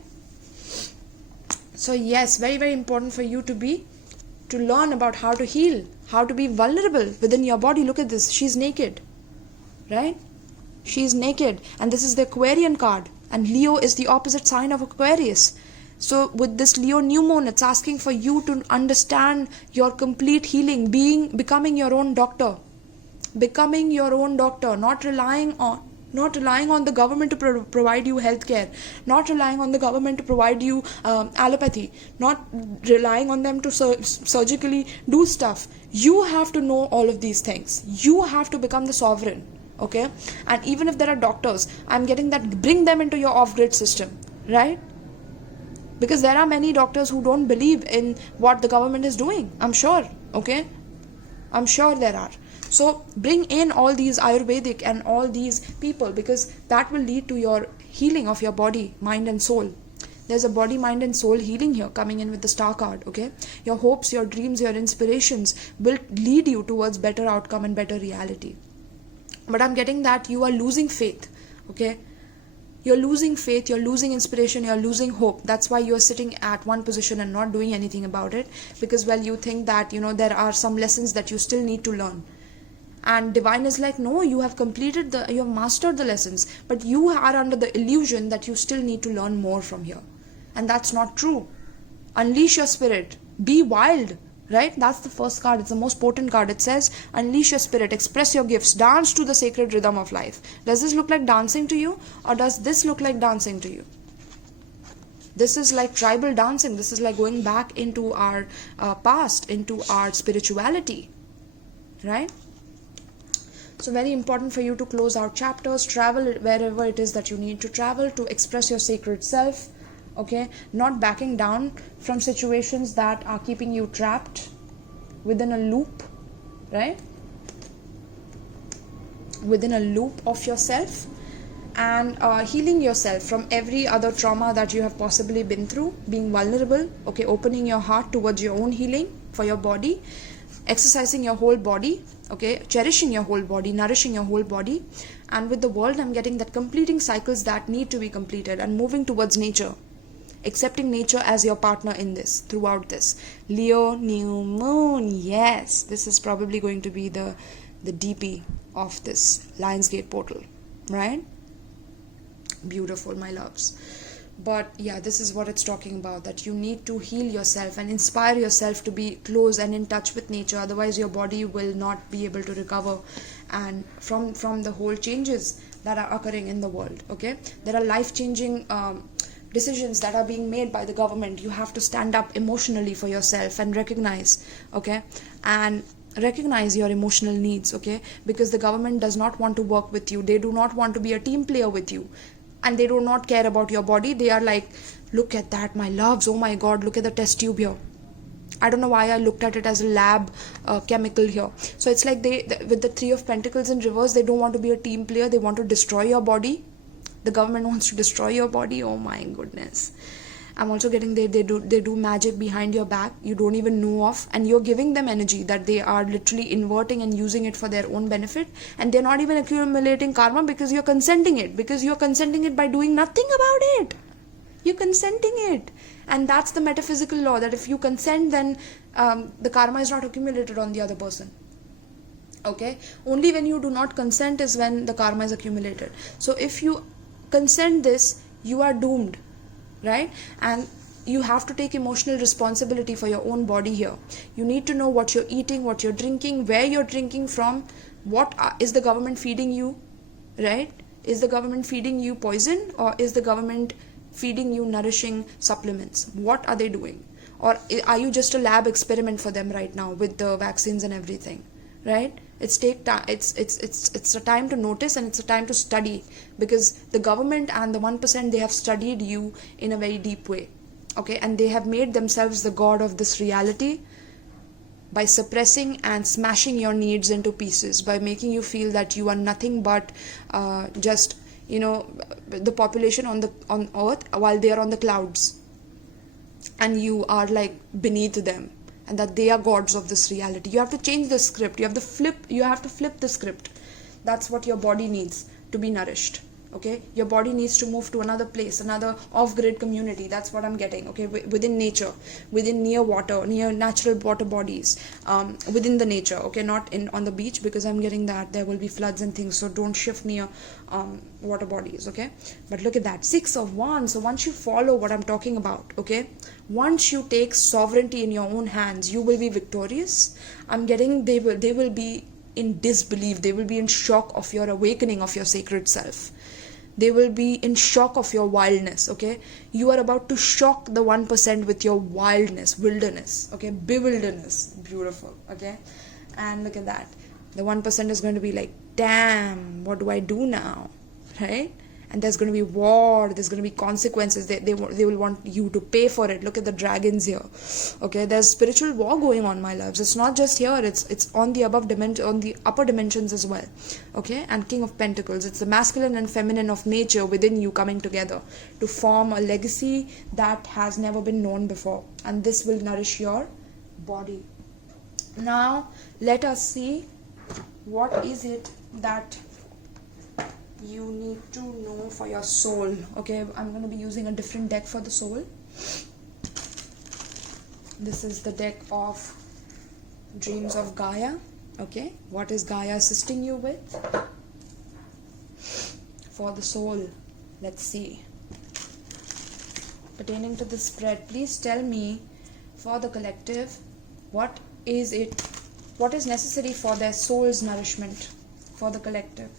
so yes, very, very important for you to learn about how to heal, how to be vulnerable within your body. Look at this, she's naked, right? She's naked, and this is the Aquarian card, and Leo is the opposite sign of Aquarius. So with this Leo new moon, it's asking for you to understand your complete healing, becoming your own doctor, not relying on the government to provide you healthcare, not relying on the government to provide you allopathy, not relying on them to surgically do stuff. You have to know all of these things. You have to become the sovereign. Okay, and even if there are doctors, I'm getting that, bring them into your off-grid system, right? Because there are many doctors who don't believe in what the government is doing, I'm sure. Okay, I'm sure there are. So bring in all these Ayurvedic and all these people, because that will lead to your healing of your body, mind and soul. There's a body, mind and soul healing here coming in with the star card. Okay, your hopes, your dreams, your inspirations will lead you towards better outcome and better reality. But I'm getting that you are losing faith. Okay, you're losing faith, you're losing inspiration, you're losing hope. That's why you're sitting at one position and not doing anything about it, because, well, you think that, there are some lessons that you still need to learn. And divine is like, no, you have you have mastered the lessons, but you are under the illusion that you still need to learn more from here. And that's not true. Unleash your spirit. Be wild, right? That's the first card. It's the most potent card. It says, unleash your spirit, express your gifts, dance to the sacred rhythm of life. Does this look like dancing to you, or does this look like dancing to you? This is like tribal dancing. This is like going back into our past, into our spirituality, right? So very important for you to close out chapters, travel wherever it is that you need to travel to express your sacred self. Okay, not backing down from situations that are keeping you trapped within a loop, right? Within a loop of yourself, and healing yourself from every other trauma that you have possibly been through, being vulnerable, okay, opening your heart towards your own healing for your body, exercising your whole body, okay, cherishing your whole body, nourishing your whole body. And with the world, I'm getting that completing cycles that need to be completed and moving towards nature, accepting nature as your partner in this, throughout this. Leo, new moon, yes, this is probably going to be the DP of this Lionsgate portal, right? Beautiful, my loves. But yeah, this is what it's talking about, that you need to heal yourself and inspire yourself to be close and in touch with nature. Otherwise your body will not be able to recover and from the whole changes that are occurring in the world. Okay, there are life-changing decisions that are being made by the government. You have to stand up emotionally for yourself and recognize, okay, and recognize your emotional needs, okay, because the government does not want to work with you. They do not want to be a team player with you, and they do not care about your body. They are like, look at that, my loves, oh my god, look at the test tube here. I don't know why I looked at it as a lab chemical here. So it's like with the Three of Pentacles in reverse, they don't want to be a team player. They want to destroy your body. The government wants to destroy your body. Oh my goodness. I'm also getting they do magic behind your back you don't even know of, and you're giving them energy that they are literally inverting and using it for their own benefit, and they're not even accumulating karma because you're consenting it by doing nothing about it. You're consenting it, and that's the metaphysical law, that if you consent, then the karma is not accumulated on the other person. Okay, only when you do not consent is when the karma is accumulated. So if you consent this, you are doomed, right? And you have to take emotional responsibility for your own body here. You need to know what you're eating, what you're drinking, where you're drinking from, what is the government feeding you, right? Is the government feeding you poison, or is the government feeding you nourishing supplements? What are they doing? Or are you just a lab experiment for them right now with the vaccines and everything, right? It's a time to notice, and it's a time to study, because the government and the 1%, they have studied you in a very deep way, okay, and they have made themselves the god of this reality by suppressing and smashing your needs into pieces, by making you feel that you are nothing but just, you know, the population on earth while they are on the clouds, and you are like beneath them, and that they are gods of this reality. You have to change the script. You have to flip the script. That's what your body needs to be nourished. Okay, your body needs to move to another place, another off-grid community. That's what I'm getting. Okay, within nature, within near water, near natural water bodies, within the nature. Okay, not on the beach, because I'm getting that there will be floods and things. So don't shift near water bodies. Okay, but look at that, 6 of Wands. So once you follow what I'm talking about, okay, once you take sovereignty in your own hands, you will be victorious. I'm getting they will be in disbelief. They will be in shock of your awakening of your sacred self. They will be in shock of your wildness, okay? You are about to shock the 1% with your wilderness, okay? Bewilderness, beautiful, okay? And look at that. The 1% is going to be like, damn, what do I do now, right? And there's going to be war, there's going to be consequences. They will want you to pay for it. Look at the dragons here. Okay, there's spiritual war going on, my loves. It's not just here, it's on the on the upper dimensions as well. Okay, and King of Pentacles. It's the masculine and feminine of nature within you coming together to form a legacy that has never been known before. And this will nourish your body. Now, let us see what is it that you need to know for your soul. Okay, I'm going to be using a different deck for the soul. This is the deck of Dreams of Gaia. Okay, what is Gaia assisting you with for the soul? Let's see. Pertaining to the spread, please tell me for the collective, what is necessary for their soul's nourishment for the collective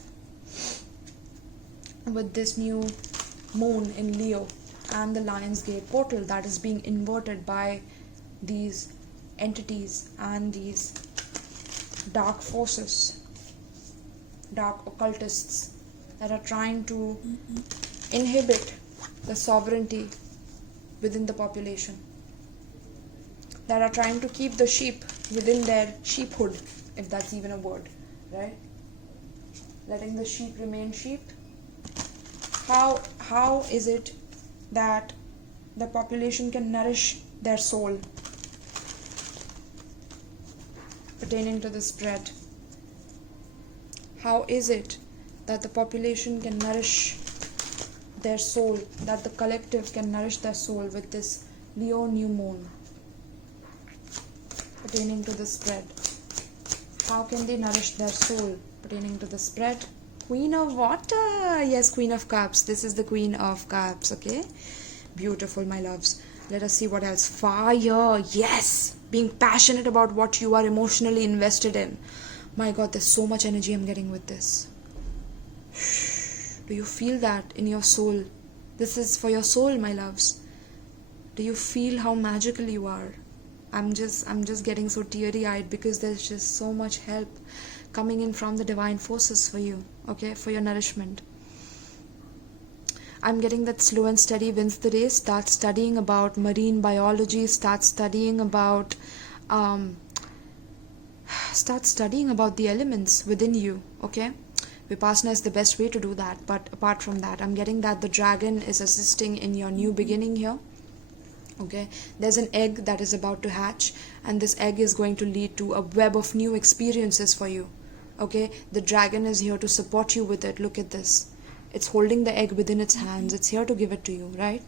with this new moon in Leo and the Lionsgate portal that is being inverted by these entities and these dark forces, dark occultists that are trying to inhibit the sovereignty within the population, that are trying to keep the sheep within their sheephood, if that's even a word, right? Letting the sheep remain sheep. How is it that the population can nourish their soul? pertaining to the spread. How is it that the population can nourish their soul, that the collective can nourish their soul with this Leo new moon pertaining to the spread? How can they nourish their soul pertaining to the spread? Queen of water. Yes, Queen of Cups. This is the Queen of Cups. Okay, beautiful, my loves. Let us see what else. Fire. Yes, being passionate about what you are emotionally invested in. My God, there's so much energy I'm getting with this. Do you feel that in your soul? This is for your soul, my loves. Do you feel how magical you are? I'm just getting so teary-eyed because there's just so much help coming in from the divine forces for you, okay, for your nourishment. I'm getting that slow and steady wins the race. Start studying about marine biology. Start studying about the elements within you, okay? Vipassana is the best way to do that. But apart from that, I'm getting that the dragon is assisting in your new beginning here. Okay, there's an egg that is about to hatch, and this egg is going to lead to a web of new experiences for you. Okay, the dragon is here to support you with it. Look at this. It's holding the egg within its hands. It's here to give it to you, right?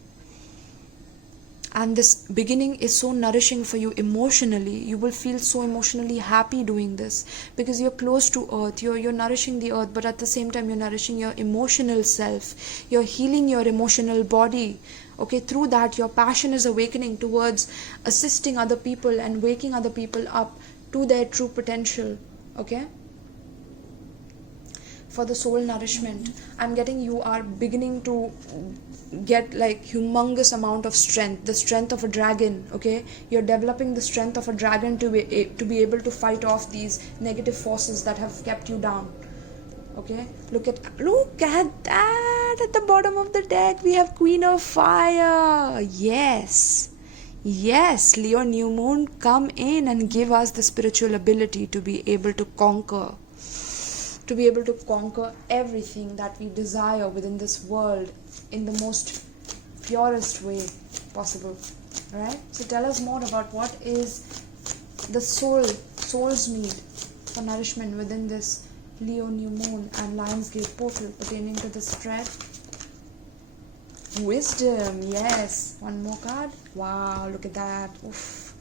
And this beginning is so nourishing for you emotionally. You will feel so emotionally happy doing this because you're close to earth. You're nourishing the earth, but at the same time you're nourishing your emotional self. You're healing your emotional body. Okay, through that your passion is awakening towards assisting other people and waking other people up to their true potential. Okay, for the soul nourishment, I'm getting you are beginning to get like humongous amount of strength, the strength of a dragon. Okay, you're developing the strength of a dragon to be able to fight off these negative forces that have kept you down. Okay, look at that. At the bottom of the deck we have Queen of Fire. Yes, Leo new moon, come in and give us the spiritual ability to be able to conquer everything that we desire within this world in the most purest way possible. Alright, so tell us more about what is the soul's need for nourishment within this Leo new moon and Lionsgate portal pertaining to the spread. Wisdom. Yes, one more card. Wow, look at that. Oof.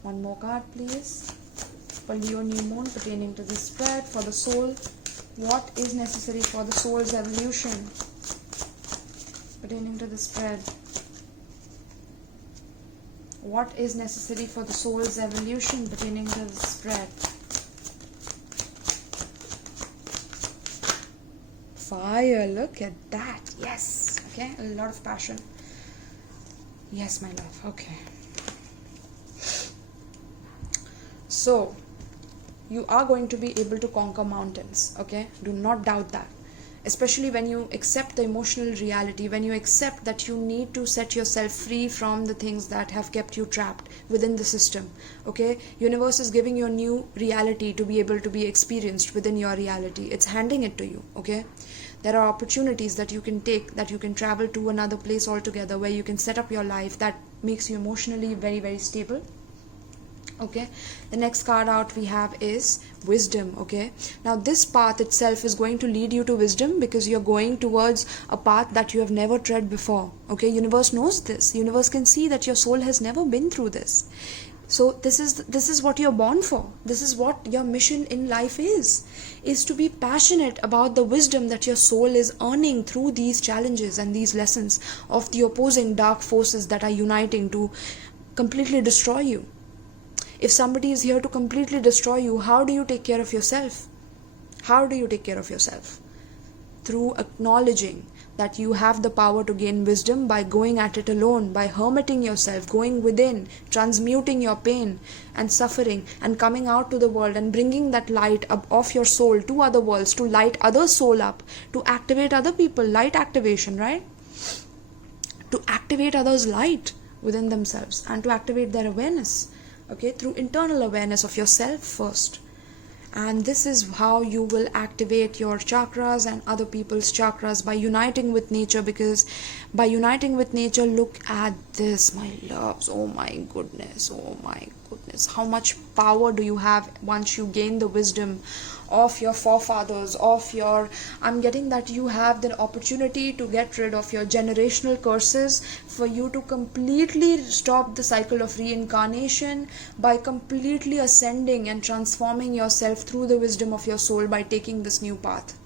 One more card please for Leo new moon pertaining to the spread. For the soul, what is necessary for the soul's evolution pertaining to the spread? What is necessary for the soul's evolution pertaining to the spread? Fire, look at that. Yes, okay, a lot of passion. Yes, my love. Okay, so you are going to be able to conquer mountains. Okay, do not doubt that, especially when you accept the emotional reality, when you accept that you need to set yourself free from the things that have kept you trapped within the system. Okay, universe is giving you a new reality to be able to be experienced within your reality. It's handing it to you. Okay, there are opportunities that you can take, that you can travel to another place altogether where you can set up your life that makes you emotionally very, very stable. Okay, the next card out we have is wisdom. Okay, now this path itself is going to lead you to wisdom because you're going towards a path that you have never tread before. Okay, universe knows this. Universe can see that your soul has never been through this. So this is what you're born for. This is what your mission in life is to be passionate about the wisdom that your soul is earning through these challenges and these lessons of the opposing dark forces that are uniting to completely destroy you. If somebody is here to completely destroy you, how do you take care of yourself? How do you take care of yourself? Through acknowledging that you have the power to gain wisdom by going at it alone, by hermiting yourself, going within, transmuting your pain and suffering and coming out to the world and bringing that light up of your soul to other worlds, to light other soul up, to activate other people, light activation, right? To activate others' light within themselves and to activate their awareness. Okay, through internal awareness of yourself first, And this is how you will activate your chakras and other people's chakras, by uniting with nature. Because by uniting with nature, look at this, my loves. Oh my goodness, oh my goodness, how much power do you have once you gain the wisdom of your forefathers, of your, I'm getting that you have the opportunity to get rid of your generational curses, for you to completely stop the cycle of reincarnation by completely ascending and transforming yourself through the wisdom of your soul by taking this new path.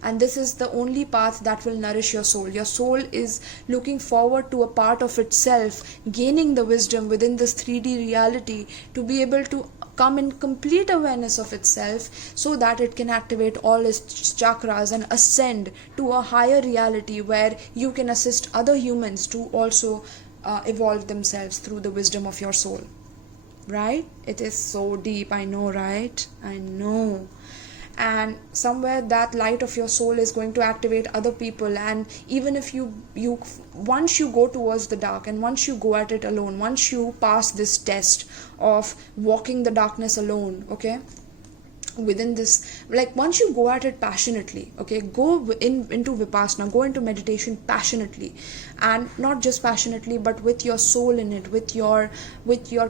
And this is the only path that will nourish your soul. Your soul is looking forward to a part of itself, gaining the wisdom within this 3D reality, to be able to come in complete awareness of itself, so that it can activate all its chakras and ascend to a higher reality where you can assist other humans to also evolve themselves through the wisdom of your soul. Right? It is so deep, I know, right? I know. And somewhere that light of your soul is going to activate other people. And even if you once you go towards the dark, and once you go at it alone, once you pass this test of walking the darkness alone, okay, within this, like once you go at it passionately, okay, go into vipassana, go into meditation passionately, and not just passionately, but with your soul in it, with your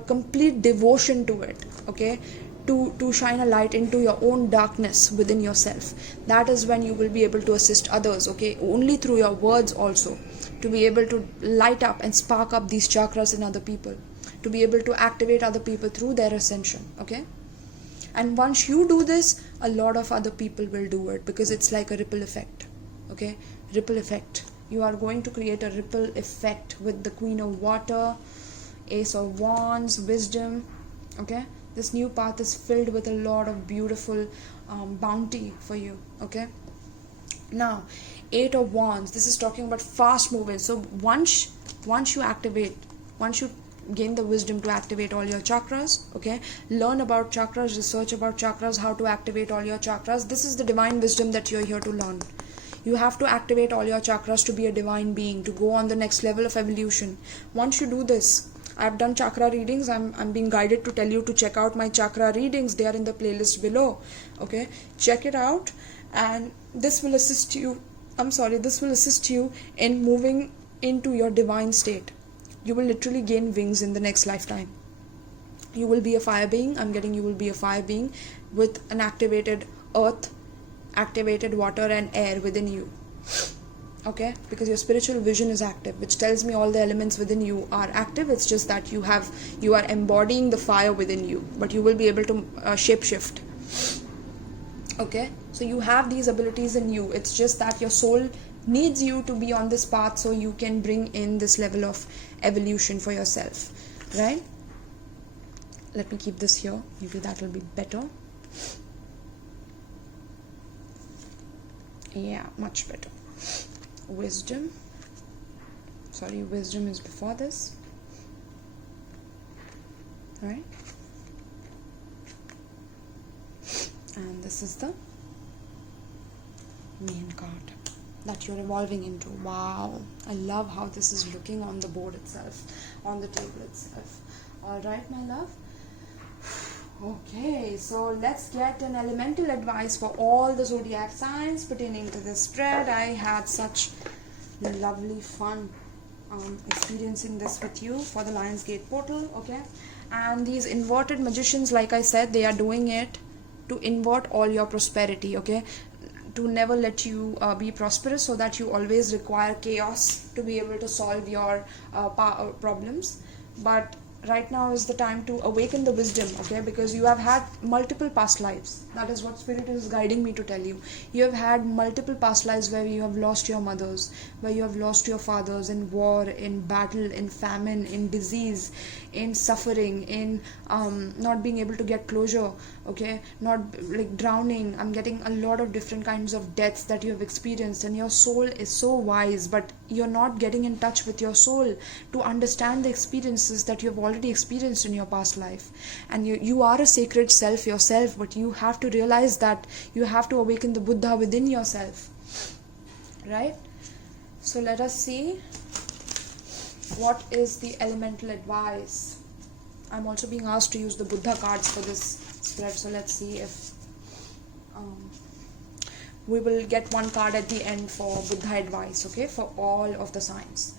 complete devotion to it, okay, to shine a light into your own darkness within yourself. That is when you will be able to assist others, okay, only through your words also, to be able to light up and spark up these chakras in other people, to be able to activate other people through their ascension, okay. And once you do this, a lot of other people will do it, because it's like a ripple effect, okay, ripple effect. You are going to create a ripple effect with the Queen of Water, Ace of Wands, wisdom, okay. This new path is filled with a lot of beautiful bounty for you, okay. Now, Eight of Wands, this is talking about fast movement. So once you gain the wisdom to activate all your chakras, okay, learn about chakras, research about chakras, how to activate all your chakras. This is the divine wisdom that you're here to learn. You have to activate all your chakras to be a divine being, to go on the next level of evolution. Once you do this, I've done chakra readings. I'm being guided to tell you to check out my chakra readings. They are in the playlist below. Okay, check it out, and this will assist you. This will assist you in moving into your divine state. You will literally gain wings in the next lifetime. You will be a fire being. You will be a fire being with an activated earth, activated water and air within you. Okay, because your spiritual vision is active, which tells me all the elements within you are active. It's just that you are embodying the fire within you, but you will be able to shapeshift. Okay, so you have these abilities in you. It's just that your soul needs you to be on this path so you can bring in this level of evolution for yourself, right? Let me keep this here, maybe that will be better. Yeah, much better. Wisdom is before this, right? And this is the main card that you're evolving into. Wow, I love how this is looking on the board itself, on the table itself. All right, my love. Okay, so let's get an elemental advice for all the zodiac signs pertaining to this spread. I had such lovely fun experiencing this with you for the Lionsgate portal, okay? And these inverted magicians, like I said, they are doing it to invert all your prosperity, okay? To never let you be prosperous, so that you always require chaos to be able to solve your problems. But right now is the time to awaken the wisdom, okay, because you have had multiple past lives. That is what Spirit is guiding me to tell you. You have had multiple past lives where you have lost your mothers, where you have lost your fathers in war, in battle, in famine, in disease, in suffering, in not being able to get closure, okay, not like drowning. I'm getting a lot of different kinds of deaths that you have experienced, and your soul is so wise, but you're not getting in touch with your soul to understand the experiences that you have already experienced in your past life. And you are a sacred self yourself, but you have to realize that you have to awaken the Buddha within yourself, right? So let us see what is the elemental advice I'm also being asked to use the Buddha cards for this spread, so let's see if we will get one card at the end for Buddha advice, okay, for all of the signs.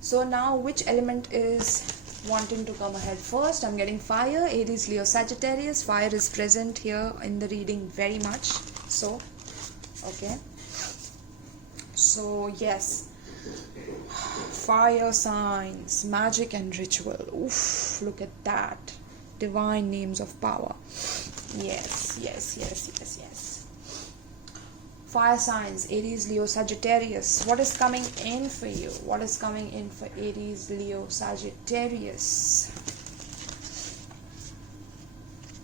So now, which element is wanting to come ahead first? I'm getting fire, Aries, Leo, Sagittarius. Fire is present here in the reading very much. So, okay. So, yes. Fire signs, magic and ritual. Oof, look at that. Divine names of power. Yes, yes, yes, yes, yes. Fire signs, Aries, Leo, Sagittarius. What is coming in for you? What is coming in for Aries, Leo, Sagittarius?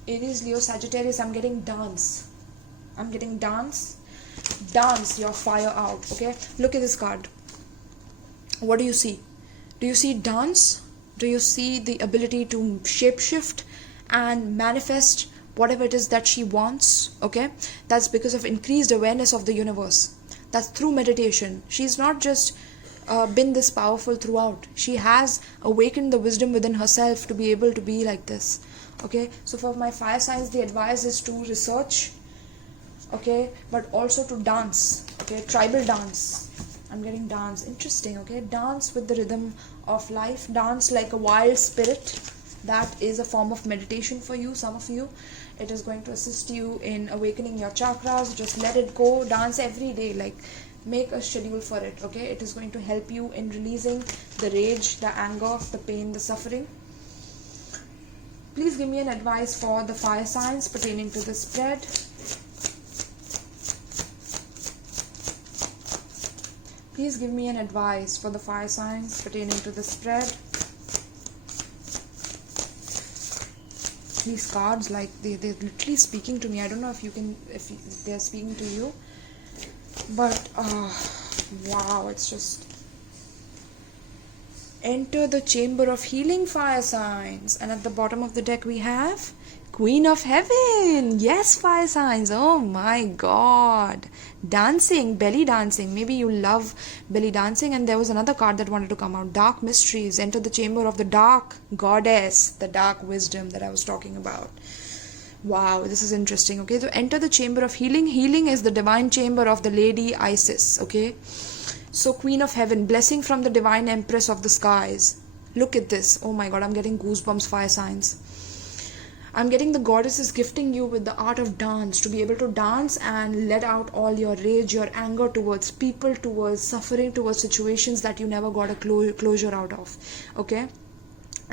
Aries, Leo, Sagittarius, I'm getting dance. I'm getting dance. Dance your fire out, okay? Look at this card. What do you see? Do you see dance? Do you see the ability to shapeshift and manifest whatever it is that she wants? Okay, that's because of increased awareness of the universe. That's through meditation. She's not just been this powerful throughout. She has awakened the wisdom within herself to be able to be like this. Okay, so for my fire signs, the advice is to research, okay, but also to dance, okay, tribal dance. I'm getting dance. Interesting, okay, dance with the rhythm of life, dance like a wild spirit. That is a form of meditation for you, some of you. It is going to assist you in awakening your chakras. Just let it go. Dance every day. Like, make a schedule for it, okay? It is going to help you in releasing the rage, the anger, the pain, the suffering. Please give me an advice for the fire signs pertaining to the spread. Please give me an advice for the fire signs pertaining to the spread. These cards, like, they're literally speaking to me. I don't know if they're speaking to you, but wow, it's just enter the chamber of healing, fire signs. And at the bottom of the deck we have Queen of Heaven. Yes, fire signs. Oh my god, dancing, belly dancing. Maybe you love belly dancing. And there was another card that wanted to come out, Dark Mysteries. Enter the chamber of the dark goddess, the dark wisdom that I was talking about. Wow, this is interesting. Okay, so enter the chamber of healing. Healing is the divine chamber of the Lady Isis. Okay, so Queen of Heaven, blessing from the divine Empress of the skies. Look at this. Oh my god, I'm getting goosebumps, fire signs. I'm getting the goddess is gifting you with the art of dance, to be able to dance and let out all your rage, your anger towards people, towards suffering, towards situations that you never got a closure out of. Okay,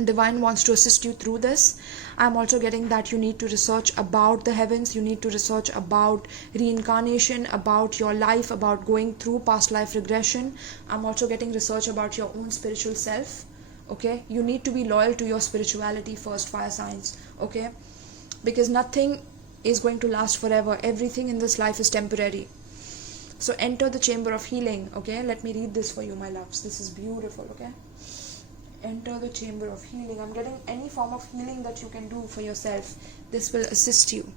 Divine wants to assist you through this. I'm also getting that you need to research about the heavens, you need to research about reincarnation, about your life, about going through past life regression. I'm also getting research about your own spiritual self. Okay, you need to be loyal to your spirituality first, fire signs. Okay, because nothing is going to last forever. Everything in this life is temporary. So enter the chamber of healing. Okay, let me read this for you, my loves. This is beautiful. Okay, enter the chamber of healing. I'm getting any form of healing that you can do for yourself. This will assist you.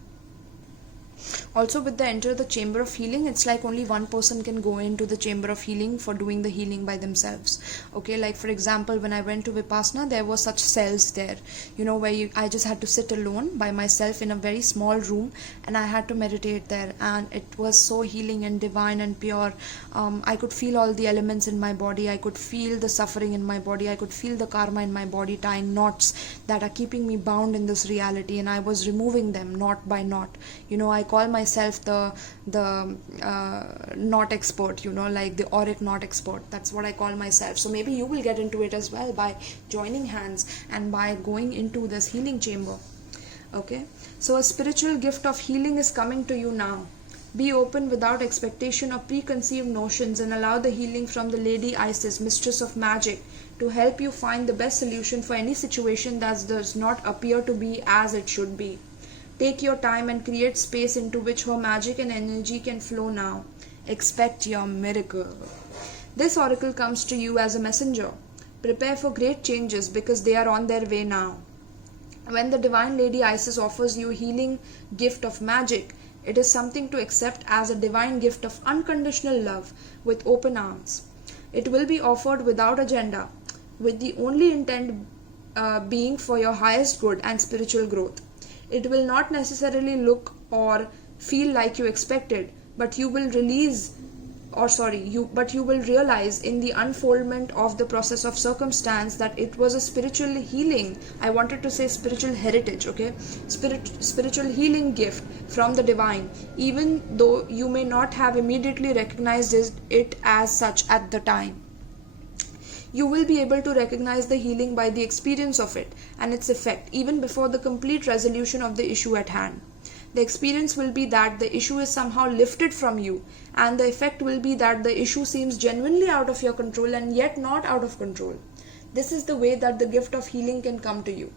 Also, with the enter the chamber of healing, it's like only one person can go into the chamber of healing for doing the healing by themselves. Okay, like for example, when I went to Vipassana, there were such cells there, you know, where I just had to sit alone by myself in a very small room, and I had to meditate there, and it was so healing and divine and pure. I could feel all the elements in my body. I could feel the suffering in my body. I could feel the karma in my body tying knots that are keeping me bound in this reality, and I was removing them knot by knot. You know, I call myself the knot expert, you know, like the auric knot expert. That's what I call myself. So maybe you will get into it as well by joining hands and by going into this healing chamber. Okay, so a spiritual gift of healing is coming to you now. Be open without expectation or preconceived notions, and allow the healing from the Lady Isis, Mistress of Magic, to help you find the best solution for any situation that does not appear to be as it should be. Take your time and create space into which her magic and energy can flow now. Expect your miracle. This oracle comes to you as a messenger. Prepare for great changes because they are on their way now. When the Divine Lady Isis offers you healing gift of magic, it is something to accept as a divine gift of unconditional love with open arms. It will be offered without agenda, with the only intent being for your highest good and spiritual growth. It will not necessarily look or feel like you expected, but you will realize in the unfoldment of the process of circumstance that it was a spiritual healing. I wanted to say spiritual heritage, okay? Spiritual healing gift from the divine, even though you may not have immediately recognized it as such at the time. You will be able to recognize the healing by the experience of it and its effect, even before the complete resolution of the issue at hand. The experience will be that the issue is somehow lifted from you, and the effect will be that the issue seems genuinely out of your control and yet not out of control. This is the way that the gift of healing can come to you.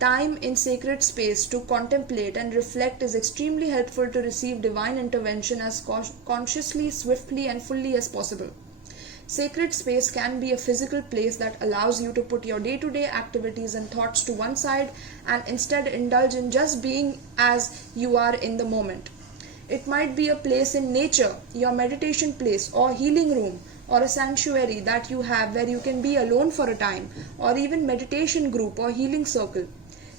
Time in sacred space to contemplate and reflect is extremely helpful to receive divine intervention as consciously, swiftly, and fully as possible. Sacred space can be a physical place that allows you to put your day-to-day activities and thoughts to one side and instead indulge in just being as you are in the moment. It might be a place in nature, your meditation place or healing room, or a sanctuary that you have where you can be alone for a time, or even meditation group or healing circle.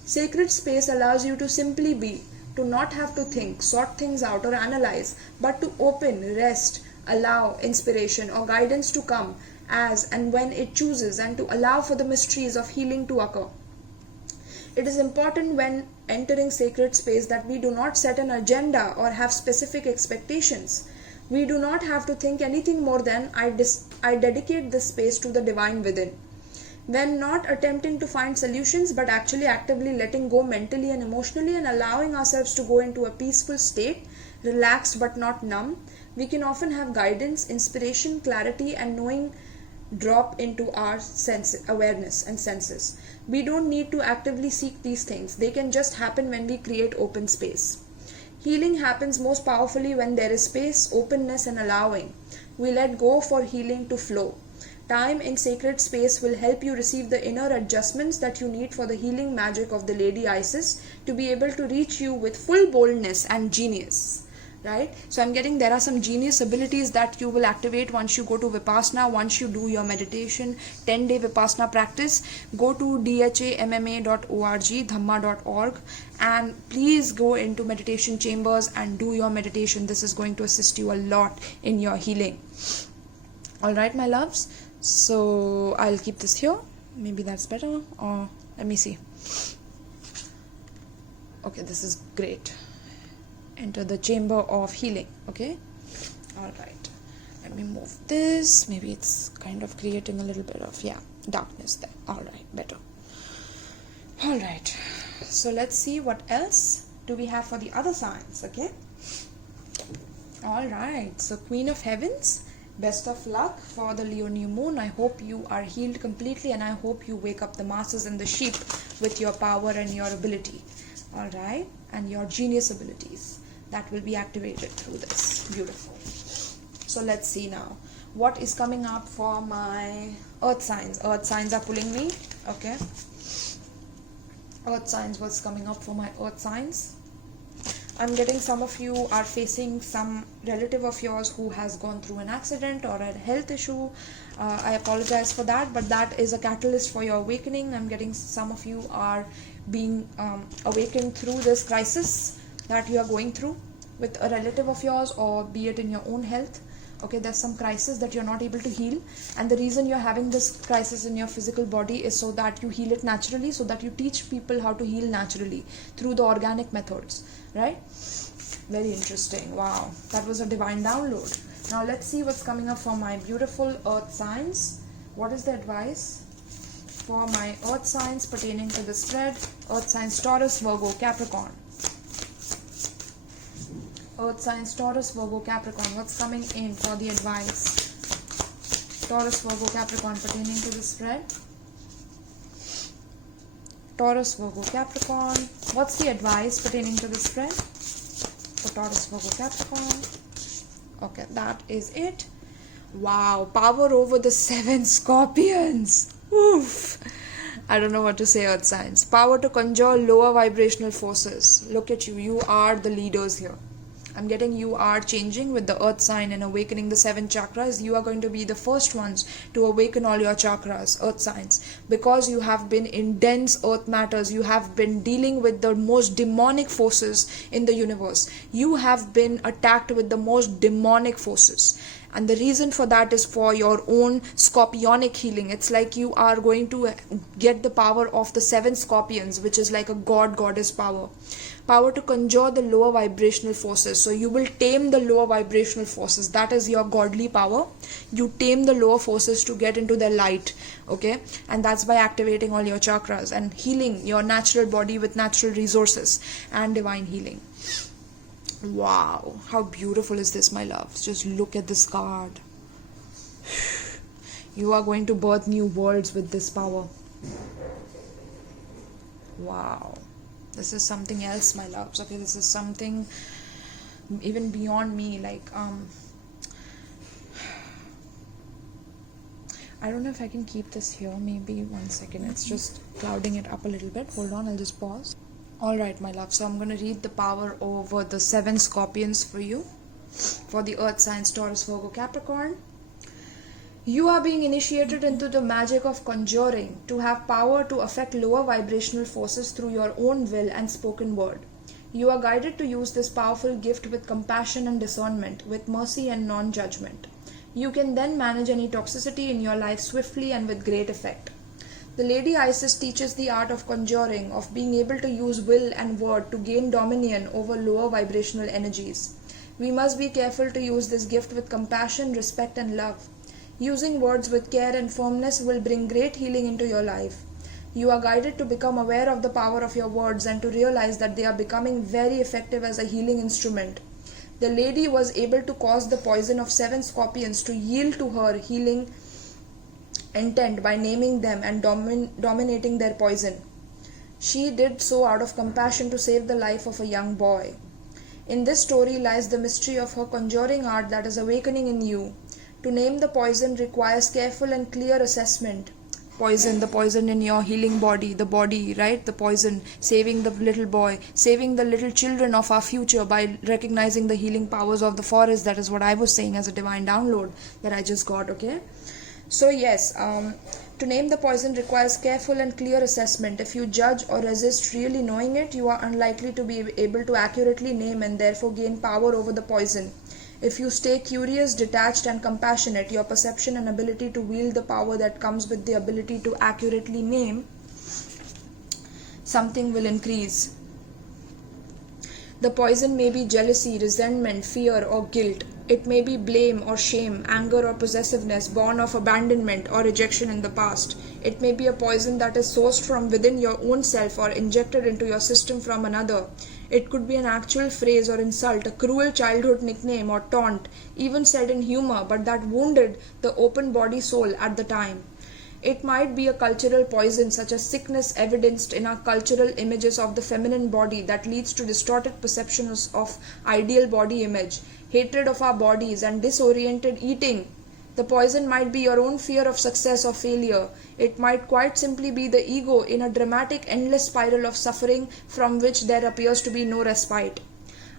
Sacred space allows you to simply be, to not have to think, sort things out or analyze, but to open, rest, allow inspiration or guidance to come as and when it chooses, and to allow for the mysteries of healing to occur. It is important when entering sacred space that we do not set an agenda or have specific expectations. We do not have to think anything more than I dedicate this space to the divine within. When not attempting to find solutions but actually actively letting go mentally and emotionally and allowing ourselves to go into a peaceful state, relaxed but not numb, we can often have guidance, inspiration, clarity, and knowing drop into our awareness and senses. We don't need to actively seek these things. They can just happen when we create open space. Healing happens most powerfully when there is space, openness, and allowing. We let go for healing to flow. Time in sacred space will help you receive the inner adjustments that you need for the healing magic of the Lady Isis to be able to reach you with full boldness and genius. Right? So I'm getting there are some genius abilities that you will activate once you go to Vipassana, once you do your meditation, 10-day Vipassana practice. Go to dhamma.org, dhamma.org, and please go into meditation chambers and do your meditation. This is going to assist you a lot in your healing. Alright, my loves. So I'll keep this here. Maybe that's better. Or let me see. Okay, this is great. Enter the chamber of healing. Okay, all right, let me move this. Maybe it's kind of creating a little bit of darkness there. All right, better. All right, so let's see what else do we have for the other signs. Okay, all right, so Queen of Heavens, best of luck for the Leo new moon. I hope you are healed completely, and I hope you wake up the masses and the sheep with your power and your ability. All right, and your genius abilities that will be activated through this. Beautiful. So let's see now what is coming up for my earth signs. Earth signs are pulling me. Okay, earth signs, what's coming up for my earth signs? I'm getting some of you are facing some relative of yours who has gone through an accident or a health issue. I apologize for that, but that is a catalyst for your awakening. I'm getting some of you are being awakened through this crisis that you are going through with a relative of yours, or be it in your own health. Okay, there's some crisis that you're not able to heal, and the reason you're having this crisis in your physical body is so that you heal it naturally, so that you teach people how to heal naturally through the organic methods, right? Very interesting. Wow, that was a divine download. Now let's see what's coming up for my beautiful earth signs. What is the advice for my earth signs pertaining to the spread? Earth signs Taurus, Virgo, Capricorn. Earth signs Taurus, Virgo, Capricorn. What's coming in for the advice? Taurus, Virgo, Capricorn pertaining to the spread. Taurus, Virgo, Capricorn. What's the advice pertaining to the spread for Taurus, Virgo, Capricorn? Okay, that is it. Wow, power over the 7 scorpions. Oof. I don't know what to say, earth signs. Power to conjure lower vibrational forces. Look at you. You are the leaders here. I'm getting you are changing with the earth sign and awakening the 7 chakras. You are going to be the first ones to awaken all your chakras, earth signs, because you have been in dense earth matters. You have been dealing with the most demonic forces in the universe. You have been attacked with the most demonic forces. And the reason for that is for your own scorpionic healing. It's like you are going to get the power of the 7 scorpions, which is like a goddess power to conjure the lower vibrational forces. So you will tame the lower vibrational forces. That is your godly power. You tame the lower forces to get into the light, okay? And that's by activating all your chakras and healing your natural body with natural resources and divine healing. Wow, how beautiful is this, my loves? Just look at this card. You are going to birth new worlds with this power. Wow. This is something else, my loves. Okay, this is something even beyond me. Like, I don't know if I can keep this here. Maybe 1 second. It's just clouding it up a little bit. Hold on, I'll just pause. Alright, my love, so I'm going to read the power over the 7 scorpions for you, for the earth signs Taurus, Virgo, Capricorn. You are being initiated into the magic of conjuring to have power to affect lower vibrational forces through your own will and spoken word. You are guided to use this powerful gift with compassion and discernment, with mercy and non-judgment. You can then manage any toxicity in your life swiftly and with great effect. The Lady Isis teaches the art of conjuring, of being able to use will and word to gain dominion over lower vibrational energies. We must be careful to use this gift with compassion, respect and love. Using words with care and firmness will bring great healing into your life. You are guided to become aware of the power of your words and to realize that they are becoming very effective as a healing instrument. The lady was able to cause the poison of 7 scorpions to yield to her healing intent by naming them and dominating their poison. She did so out of compassion to save the life of a young boy. In this story lies the mystery of her conjuring art that is awakening in you. To name the poison requires careful and clear assessment. The poison in your healing body, the body, right? The poison, saving the little boy, saving the little children of our future by recognizing the healing powers of the forest. That is what I was saying as a divine download that I just got, okay? So yes, to name the poison requires careful and clear assessment. If you judge or resist really knowing it, you are unlikely to be able to accurately name and therefore gain power over the poison. If you stay curious, detached and compassionate, your perception and ability to wield the power that comes with the ability to accurately name something will increase. The poison may be jealousy, resentment, fear or guilt. It may be blame or shame, anger or possessiveness born of abandonment or rejection in the past. It may be a poison that is sourced from within your own self or injected into your system from another. It could be an actual phrase or insult, a cruel childhood nickname or taunt, even said in humor, but that wounded the open body soul at the time. It might be a cultural poison such as sickness evidenced in our cultural images of the feminine body that leads to distorted perceptions of ideal body image, hatred of our bodies and disoriented eating. The poison might be your own fear of success or failure. It might quite simply be the ego in a dramatic endless spiral of suffering from which there appears to be no respite.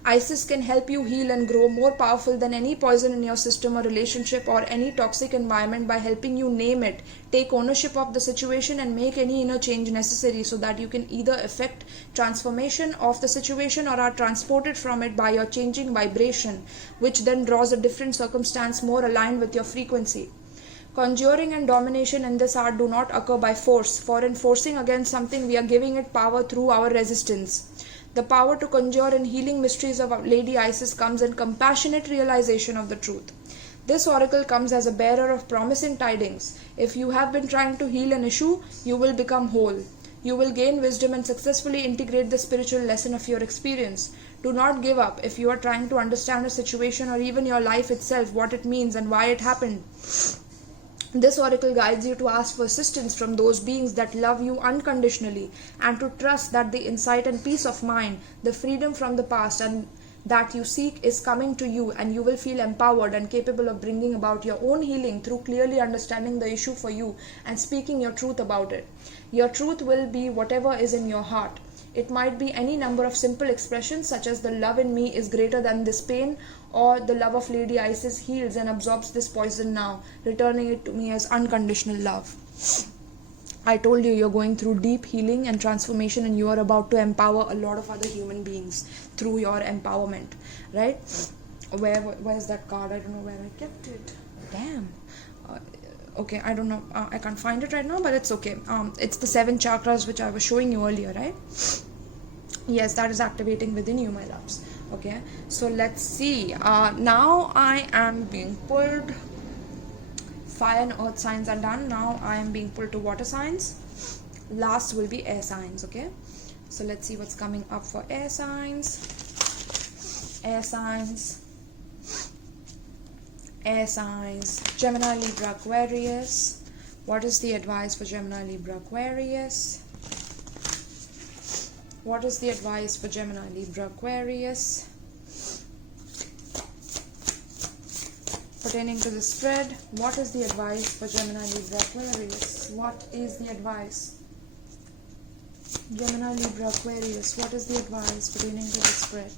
Isis can help you heal and grow more powerful than any poison in your system or relationship or any toxic environment by helping you name it, take ownership of the situation and make any inner change necessary so that you can either effect transformation of the situation or are transported from it by your changing vibration, which then draws a different circumstance more aligned with your frequency. Conjuring and domination in this art do not occur by force, for in forcing against something we are giving it power through our resistance. The power to conjure and healing mysteries of Lady Isis comes in compassionate realization of the truth. This oracle comes as a bearer of promising tidings. If you have been trying to heal an issue, you will become whole. You will gain wisdom and successfully integrate the spiritual lesson of your experience. Do not give up if you are trying to understand a situation or even your life itself, what it means and why it happened. This oracle guides you to ask for assistance from those beings that love you unconditionally and to trust that the insight and peace of mind, the freedom from the past and that you seek is coming to you, and you will feel empowered and capable of bringing about your own healing through clearly understanding the issue for you and speaking your truth about it. Your truth will be whatever is in your heart. It might be any number of simple expressions such as the love in me is greater than this pain, or the love of Lady Isis heals and absorbs this poison now, returning it to me as unconditional love. I told you, you're going through deep healing and transformation, and you are about to empower a lot of other human beings through your empowerment, right? Where's that card? I don't know where I kept it. Damn. Okay, I don't know. I can't find it right now, but it's okay. It's the 7 chakras which I was showing you earlier, right? Yes, that is activating within you, my loves. Okay, so let's see. Now I am being pulled. Fire and earth signs are done. Now I am being pulled to water signs. Last will be air signs. Okay, so let's see what's coming up for air signs. Air signs. Air signs. Gemini, Libra, Aquarius. What is the advice for Gemini, Libra, Aquarius? What is the advice for Gemini, Libra, Aquarius? Pertaining to the spread, what is the advice for Gemini, Libra, Aquarius? What is the advice? Gemini, Libra, Aquarius, what is the advice pertaining to the spread?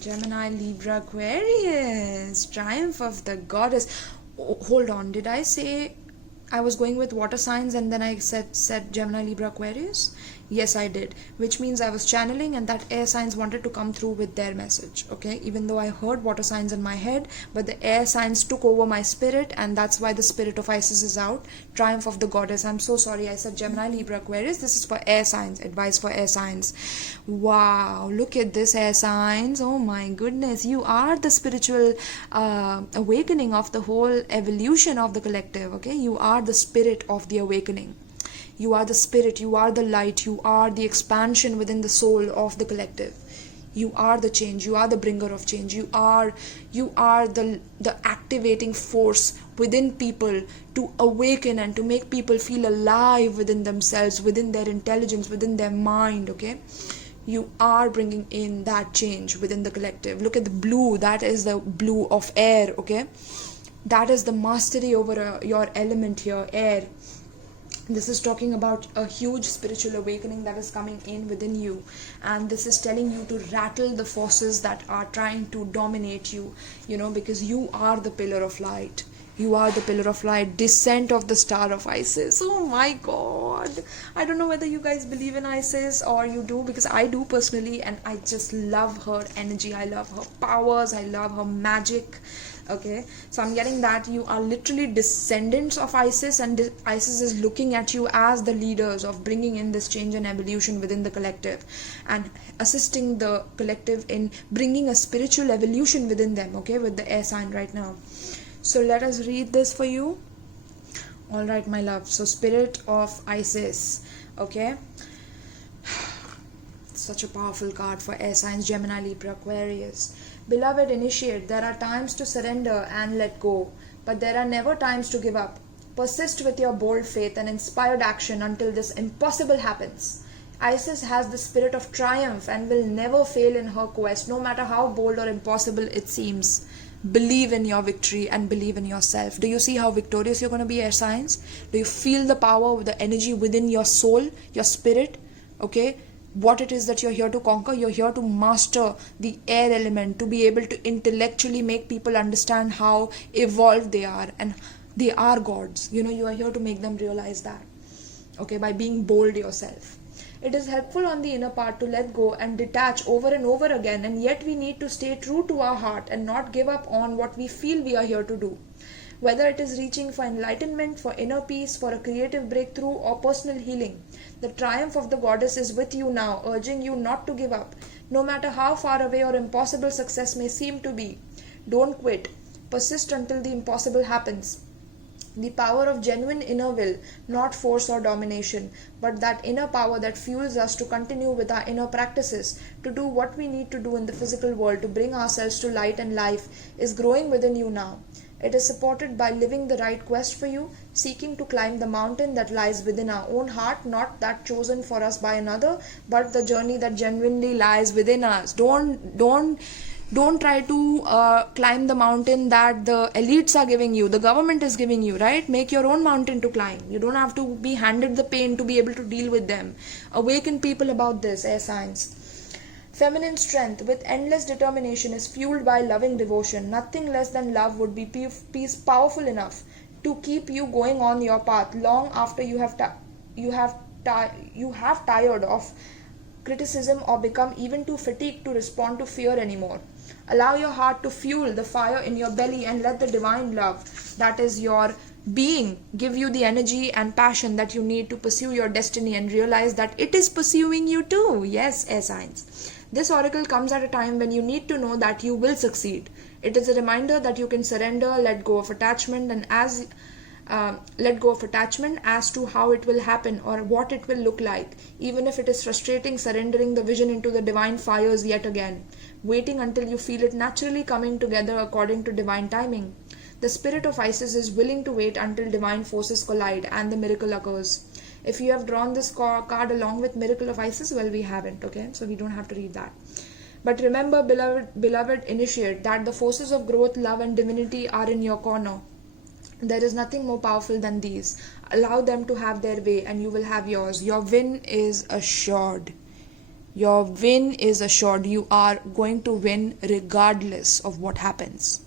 Gemini, Libra, Aquarius, triumph of the goddess. Oh, hold on, did I say I was going with water signs and then I said Gemini, Libra, Aquarius? Yes, I did, which means I was channeling and that air signs wanted to come through with their message. Okay, even though I heard water signs in my head, but the air signs took over my spirit, and that's why the spirit of Isis is out. Triumph of the goddess. I'm so sorry, I said Gemini, Libra, Aquarius. This is for air signs, advice for air signs. Wow, look at this, air signs. Oh my goodness, you are the spiritual awakening of the whole evolution of the collective. Okay, you are the spirit of the awakening. You are the spirit, you are the light, you are the expansion within the soul of the collective. You are the change, you are the bringer of change. You are the activating force within people to awaken and to make people feel alive within themselves, within their intelligence, within their mind, okay? You are bringing in that change within the collective. Look at the blue, that is the blue of air, okay? That is the mastery over your element here, air. This is talking about a huge spiritual awakening that is coming in within you, and this is telling you to rattle the forces that are trying to dominate you, you know, because you are the pillar of light. You are the pillar of light, descent of the star of Isis. Oh my god, I don't know whether you guys believe in Isis or you do, because I do personally, and I just love her energy, I love her powers, I love her magic. Okay, so I'm getting that you are literally descendants of Isis, and Isis is looking at you as the leaders of bringing in this change and evolution within the collective and assisting the collective in bringing a spiritual evolution within them, okay, with the air sign right now. So let us read this for you. All right, my love. So spirit of Isis, okay. Such a powerful card for air signs, Gemini, Libra, Aquarius. Beloved initiate, there are times to surrender and let go, but there are never times to give up. Persist with your bold faith and inspired action until this impossible happens. Isis has the spirit of triumph and will never fail in her quest, no matter how bold or impossible it seems. Believe in your victory and believe in yourself. Do you see how victorious you're going to be, air signs? Do you feel the power, the energy within your soul, your spirit? Okay, what it is that you're here to conquer. You're here to master the air element, to be able to intellectually make people understand how evolved they are, and they are gods. You know, you are here to make them realize that, okay, by being bold yourself. It is helpful on the inner part to let go and detach over and over again, and yet we need to stay true to our heart and not give up on what we feel we are here to do. Whether it is reaching for enlightenment, for inner peace, for a creative breakthrough, or personal healing, the triumph of the goddess is with you now, urging you not to give up, no matter how far away or impossible success may seem to be. Don't quit. Persist until the impossible happens. The power of genuine inner will, not force or domination, but that inner power that fuels us to continue with our inner practices, to do what we need to do in the physical world, to bring ourselves to light and life, is growing within you now. It is supported by living the right quest for you, seeking to climb the mountain that lies within our own heart, not that chosen for us by another, but the journey that genuinely lies within us. Don't Don't try to climb the mountain that the elites are giving you, the government is giving you, right? Make your own mountain to climb. You don't have to be handed the pain to be able to deal with them. Awaken people about this, air signs. Feminine strength with endless determination is fueled by loving devotion. Nothing less than love would be powerful enough to keep you going on your path long after you have tired of criticism or become even too fatigued to respond to fear anymore. Allow your heart to fuel the fire in your belly and let the divine love, that is your being, give you the energy and passion that you need to pursue your destiny, and realize that it is pursuing you too. Yes, air signs. This oracle comes at a time when you need to know that you will succeed. It is a reminder that you can surrender, let go of attachment, and let go of attachment as to how it will happen or what it will look like. Even if it is frustrating, surrendering the vision into the divine fires yet again, waiting until you feel it naturally coming together according to divine timing. The spirit of Isis is willing to wait until divine forces collide and the miracle occurs. If you have drawn this card along with Miracle of Isis, well, we haven't, okay? So we don't have to read that. But remember, beloved initiate, that the forces of growth, love and divinity are in your corner. There is nothing more powerful than these. Allow them to have their way and you will have yours. Your win is assured. Your win is assured. You are going to win regardless of what happens.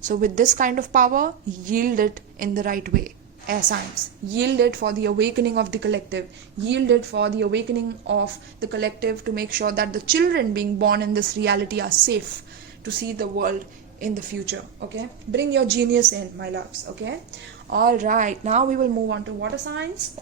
So with this kind of power, yield it in the right way. Air signs, yield it for the awakening of the collective. Yield it for the awakening of the collective to make sure that the children being born in this reality are safe to see the world in the future. Okay, bring your genius in, my loves. Okay, all right, now we will move on to water signs.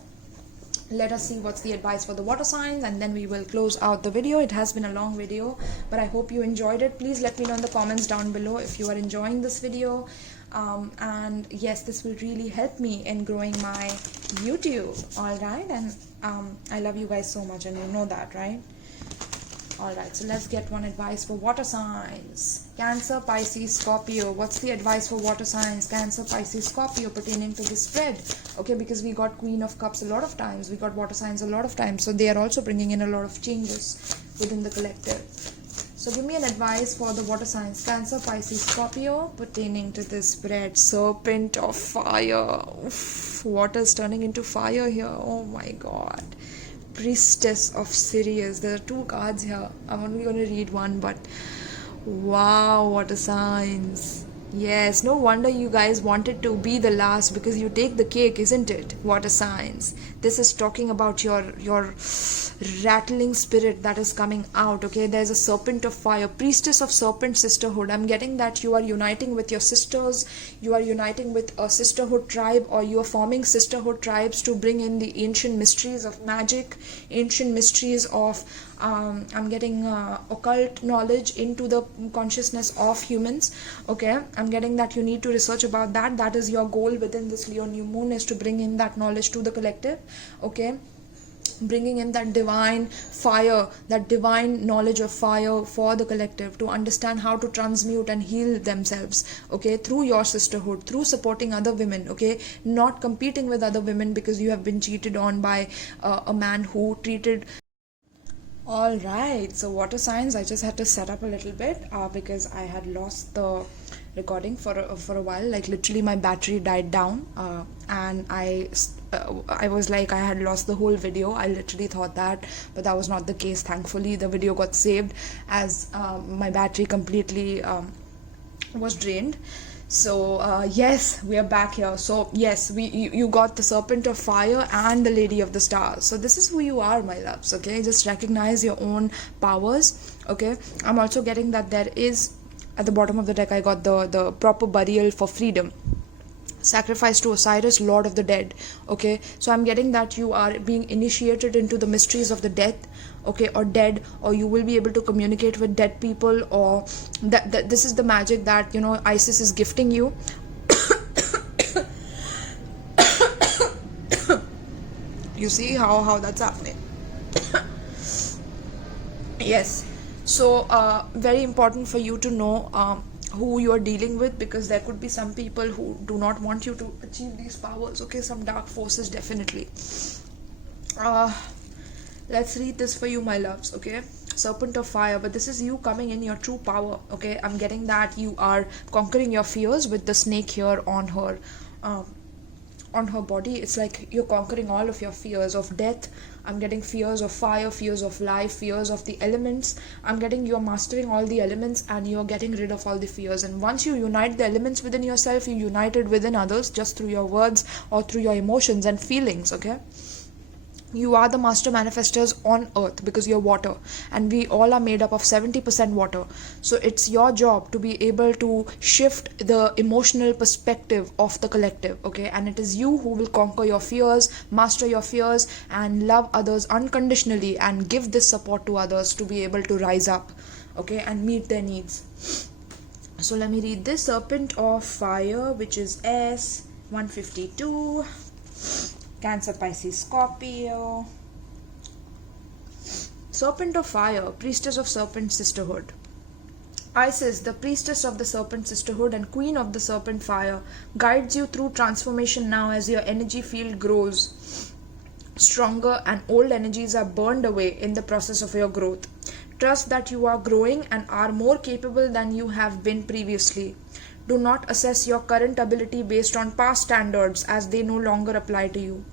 Let us see what's the advice for the water signs, and then we will close out the video. It has been a long video, but I hope you enjoyed it. Please let me know in the comments down below if you are enjoying this video. And yes, this will really help me in growing my YouTube. All right, and I love you guys so much, and you know that, right? Alright, so let's get one advice for water signs. Cancer, Pisces, Scorpio. What's the advice for water signs? Cancer, Pisces, Scorpio pertaining to this spread. Okay, because we got Queen of Cups a lot of times. We got water signs a lot of times. So they are also bringing in a lot of changes within the collective. So give me an advice for the water signs. Cancer, Pisces, Scorpio pertaining to this spread. Serpent of fire. Oof, water's turning into fire here. Oh my God. Priestess of Sirius. There are two cards here. I'm only going to read one, but wow, water signs. Yes, no wonder you guys wanted to be the last, because you take the cake, isn't it? Water signs. This is talking about your rattling spirit that is coming out. Okay, there's a serpent of fire, priestess of serpent sisterhood. I'm getting that you are uniting with your sisters, you are uniting with a sisterhood tribe, or you are forming sisterhood tribes to bring in the ancient mysteries of magic, ancient mysteries of I'm getting occult knowledge into the consciousness of humans. Okay, I'm getting that you need to research about that. That is your goal within this Leo new moon, is to bring in that knowledge to the collective. Okay, bringing in that divine fire, that divine knowledge of fire for the collective to understand how to transmute and heal themselves, okay, through your sisterhood, through supporting other women, okay, not competing with other women because you have been cheated on by a man who treated. All right, so water signs, I just had to set up a little bit because I had lost the recording for a while. Like literally my battery died down and I was like I had lost the whole video. I literally thought that, but that was not the case. Thankfully the video got saved as my battery completely was drained. So yes, we are back here. So yes, you got the Serpent of Fire and the Lady of the Stars. So this is who you are, my loves. Okay, just recognize your own powers. Okay, I'm also getting that there is, at the bottom of the deck, I got the proper burial for freedom. Sacrifice to Osiris, Lord of the Dead. Okay, so I'm getting that you are being initiated into the mysteries of the death, okay, or dead, or you will be able to communicate with dead people, or that this is the magic that, you know, Isis is gifting you. You see how that's happening. Yes, so very important for you to know who you are dealing with, because there could be some people who do not want you to achieve these powers. Okay, some dark forces, definitely. Let's read this for you, my loves. Okay, Serpent of fire, but this is you coming in your true power. Okay, I'm getting that you are conquering your fears with the snake here on her body. It's like you're conquering all of your fears of death. I'm getting fears of fire, fears of life, fears of the elements. I'm getting you're mastering all the elements and you're getting rid of all the fears. And once you unite the elements within yourself, you unite it within others just through your words or through your emotions and feelings. Okay, you are the master manifestors on earth because you're water, and we all are made up of 70% water. So it's your job to be able to shift the emotional perspective of the collective. Okay, and it is you who will conquer your fears, master your fears, and love others unconditionally and give this support to others to be able to rise up, okay, and meet their needs. So let me read this. Serpent of fire, which is S152, Cancer, Pisces, Scorpio. Serpent of fire, priestess of serpent sisterhood. Isis, the priestess of the serpent sisterhood and queen of the serpent fire, guides you through transformation now as your energy field grows stronger and old energies are burned away in the process of your growth. Trust that you are growing and are more capable than you have been previously. Do not assess your current ability based on past standards as they no longer apply to you.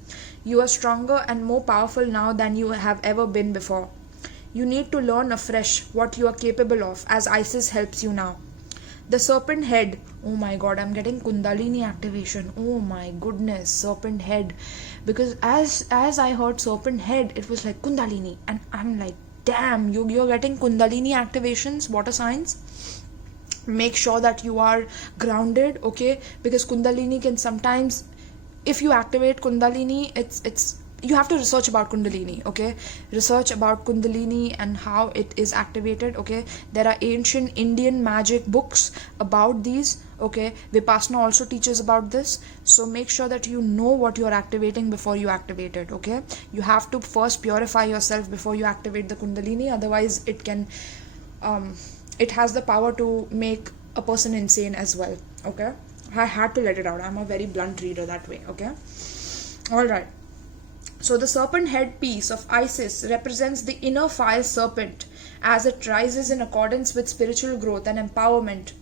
You are stronger and more powerful now than you have ever been before. You need to learn afresh what you are capable of as Isis helps you now. The serpent head. Oh my god, I'm getting Kundalini activation. Oh my goodness, serpent head. Because as I heard serpent head, it was like Kundalini. And I'm like, damn, you're getting Kundalini activations, water signs. Make sure that you are grounded, okay, because Kundalini can sometimes, if you activate Kundalini, it's you have to research about Kundalini, okay, research about Kundalini and how it is activated. Okay, there are ancient Indian magic books about these. Okay, Vipassana also teaches about this, so make sure that you know what you're activating before you activate it. Okay, you have to first purify yourself before you activate the Kundalini, otherwise it can it has the power to make a person insane as well. Okay, I had to let it out. I'm a very blunt reader that way. Okay, all right. So the serpent head piece of Isis represents the inner fire serpent as it rises in accordance with spiritual growth and empowerment.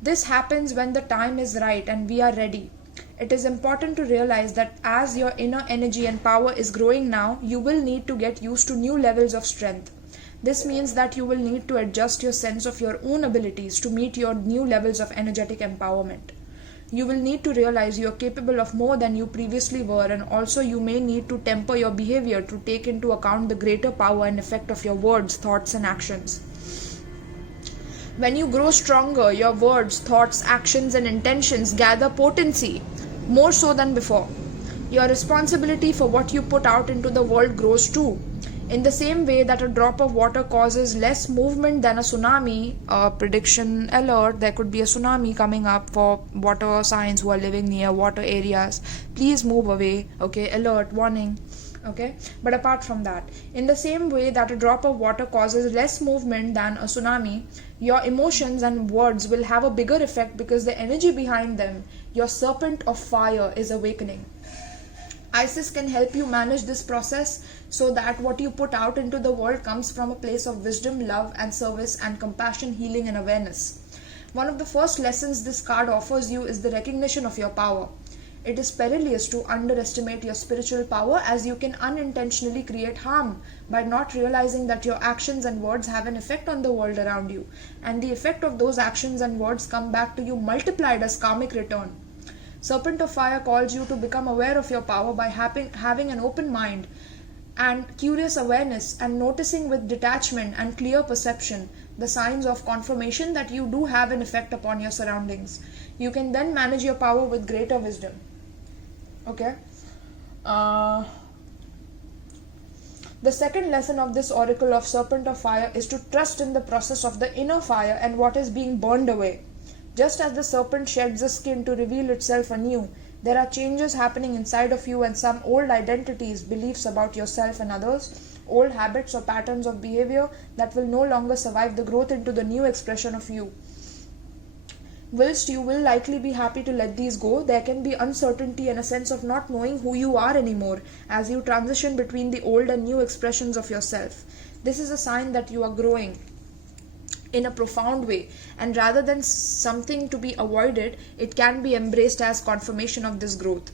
This happens when the time is right and we are ready. It is important to realize that as your inner energy and power is growing now, you will need to get used to new levels of strength. This means that you will need to adjust your sense of your own abilities to meet your new levels of energetic empowerment. You will need to realize you are capable of more than you previously were, and also you may need to temper your behavior to take into account the greater power and effect of your words, thoughts, and actions. When you grow stronger, your words, thoughts, actions, and intentions gather potency, more so than before. Your responsibility for what you put out into the world grows too. In the same way that a drop of water causes less movement than a tsunami, prediction alert, there could be a tsunami coming up for water signs who are living near water areas. Please move away, okay, alert, warning, okay. But apart from that, in the same way that a drop of water causes less movement than a tsunami, your emotions and words will have a bigger effect because the energy behind them, your serpent of fire, is awakening. Isis can help you manage this process so that what you put out into the world comes from a place of wisdom, love, and service, and compassion, healing, and awareness. One of the first lessons this card offers you is the recognition of your power. It is perilous to underestimate your spiritual power, as you can unintentionally create harm by not realizing that your actions and words have an effect on the world around you, and the effect of those actions and words come back to you multiplied as karmic return. Serpent of Fire calls you to become aware of your power by having an open mind and curious awareness, and noticing with detachment and clear perception the signs of confirmation that you do have an effect upon your surroundings. You can then manage your power with greater wisdom. Okay? The second lesson of this oracle of Serpent of Fire is to trust in the process of the inner fire and what is being burned away. Just as the serpent sheds the skin to reveal itself anew, there are changes happening inside of you, and some old identities, beliefs about yourself and others, old habits or patterns of behavior that will no longer survive the growth into the new expression of you. Whilst you will likely be happy to let these go, there can be uncertainty and a sense of not knowing who you are anymore as you transition between the old and new expressions of yourself. This is a sign that you are growing in a profound way, and rather than something to be avoided, it can be embraced as confirmation of this growth.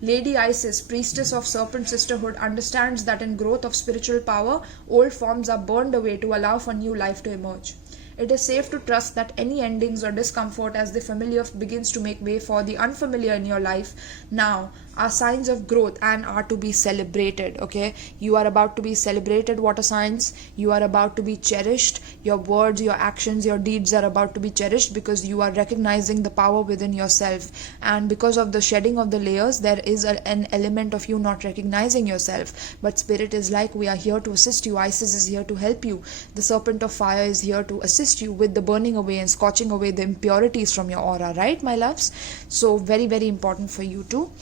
Lady Isis, priestess of serpent sisterhood, understands that in growth of spiritual power, old forms are burned away to allow for new life to emerge. It is safe to trust that any endings or discomfort as the familiar begins to make way for the unfamiliar in your life now are signs of growth and are to be celebrated. Okay, you are about to be celebrated, water signs. You are about to be cherished. Your words, your actions, your deeds are about to be cherished because you are recognizing the power within yourself. And because of the shedding of the layers, there is an element of you not recognizing yourself. But Spirit is like, we are here to assist you. Isis is here to help you. The Serpent of Fire is here to assist you with the burning away and scorching away the impurities from your aura, right, my loves? So very, very important for you to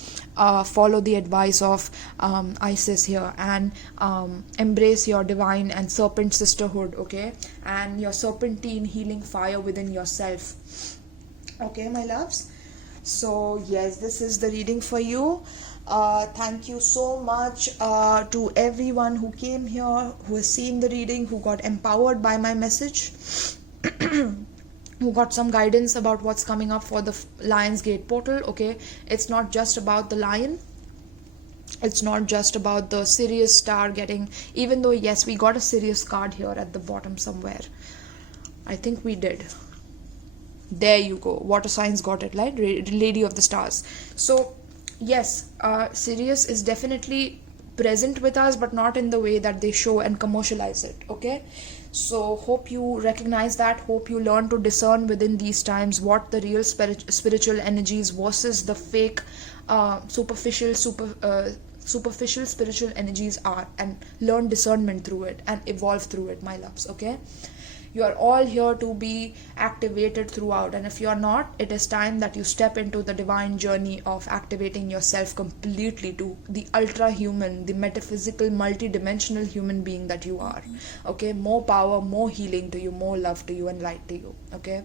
follow the advice of Isis here and embrace your divine and serpent sisterhood, okay, and your serpentine healing fire within yourself. Okay, my loves. So yes, this is the reading for you. Thank you so much to everyone who came here, who has seen the reading, who got empowered by my message, who got some guidance about what's coming up for the Lion's Gate portal. Okay, it's not just about the lion, it's not just about the Sirius star getting, even though yes, we got a Sirius card here at the bottom somewhere. I think we did. There you go, water signs got it, right? Lady of the Stars. So yes, Sirius is definitely present with us, but not in the way that they show and commercialize it. Okay, so hope you recognize that. Hope you learn to discern within these times what the real spiritual energies versus the fake superficial spiritual energies are, and learn discernment through it and evolve through it, my loves. Okay, you are all here to be activated throughout, and if you are not, it is time that you step into the divine journey of activating yourself completely to the ultra human, the metaphysical, multi-dimensional human being that you are. Okay, more power, more healing to you, more love to you, and light to you. Okay,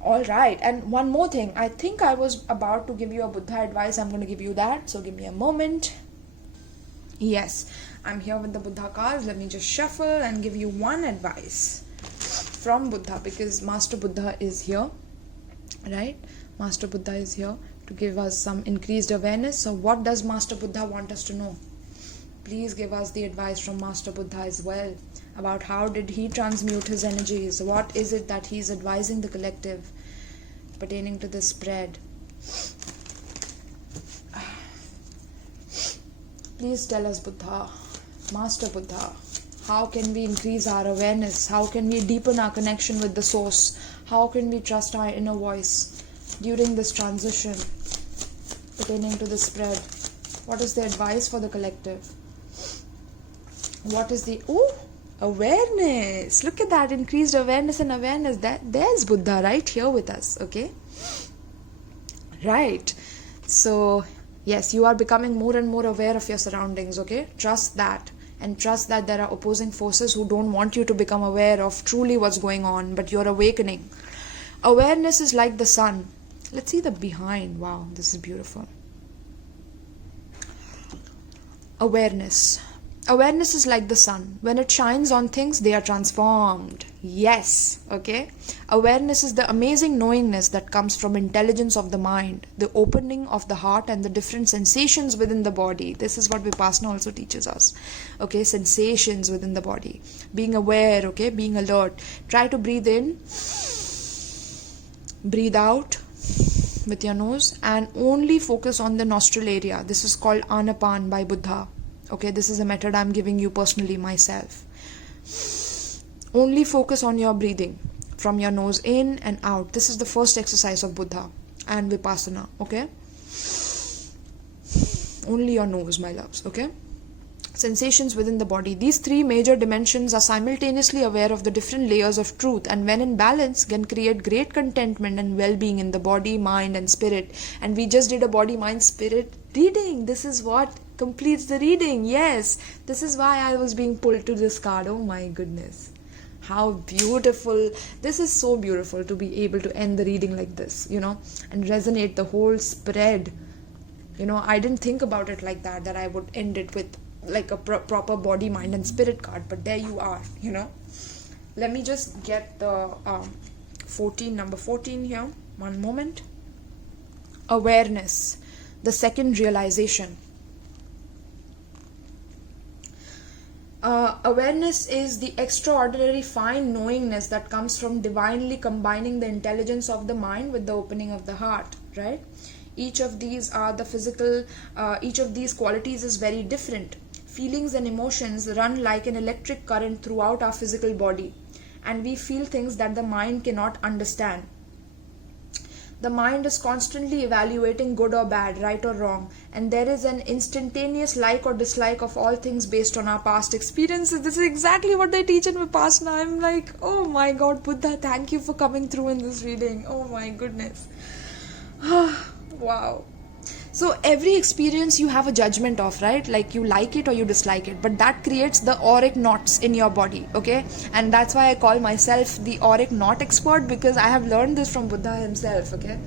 all right. And one more thing, I think I was about to give you a Buddha advice. I'm going to give you that, so give me a moment. Yes, I'm here with the Buddha cards. Let me just shuffle and give you one advice from Buddha, because Master Buddha is here, right? Master Buddha is here to give us some increased awareness. So what does Master Buddha want us to know? Please give us the advice from Master Buddha as well about how did he transmute his energies. What is it that he's advising the collective pertaining to this spread? Please tell us, Buddha, Master Buddha, how can we increase our awareness? How can we deepen our connection with the source? How can we trust our inner voice during this transition pertaining to the spread? What is the advice for the collective? What is the awareness? Look at that, increased awareness and awareness. There's Buddha right here with us. Okay, right. So yes, you are becoming more and more aware of your surroundings. Okay, trust that, and trust that there are opposing forces who don't want you to become aware of truly what's going on, but you're awakening. Awareness is like the sun. Let's see the behind. Wow, this is beautiful. Awareness is like the sun. When it shines on things, they are transformed. Yes, okay. Awareness is the amazing knowingness that comes from intelligence of the mind, the opening of the heart, and the different sensations within the body. This is what Vipassana also teaches us. Okay, sensations within the body. Being aware, okay, being alert. Try to breathe in, breathe out with your nose, and only focus on the nostril area. This is called Anapan by Buddha. Okay, this is a method I'm giving you personally myself. Only focus on your breathing from your nose in and out. This is the first exercise of Buddha and Vipassana. Okay, only your nose, my loves. Okay, sensations within the body. These three major dimensions are simultaneously aware of the different layers of truth, and when in balance can create great contentment and well-being in the body, mind, and spirit. And we just did a body, mind, spirit reading. This is what completes the reading. Yes, this is why I was being pulled to this card. Oh my goodness, how beautiful. This is so beautiful to be able to end the reading like this, and resonate the whole spread. I didn't think about it like that I would end it with like a proper body, mind and spirit card, but there you are, Let me just get the number 14 here. One moment. Awareness, the second realization. Awareness is the extraordinary fine knowingness that comes from divinely combining the intelligence of the mind with the opening of the heart, right? Each of these qualities is very different. Feelings and emotions run like an electric current throughout our physical body, and we feel things that the mind cannot understand. The mind is constantly evaluating good or bad, right or wrong, and there is an instantaneous like or dislike of all things based on our past experiences. This is exactly what they teach in Vipassana. I'm like, oh my God, Buddha, thank you for coming through in this reading. Oh my goodness. Wow. So every experience you have a judgment of, right? Like you like it or you dislike it, but that creates the auric knots in your body, okay? And that's why I call myself the auric knot expert, because I have learned this from Buddha himself, okay?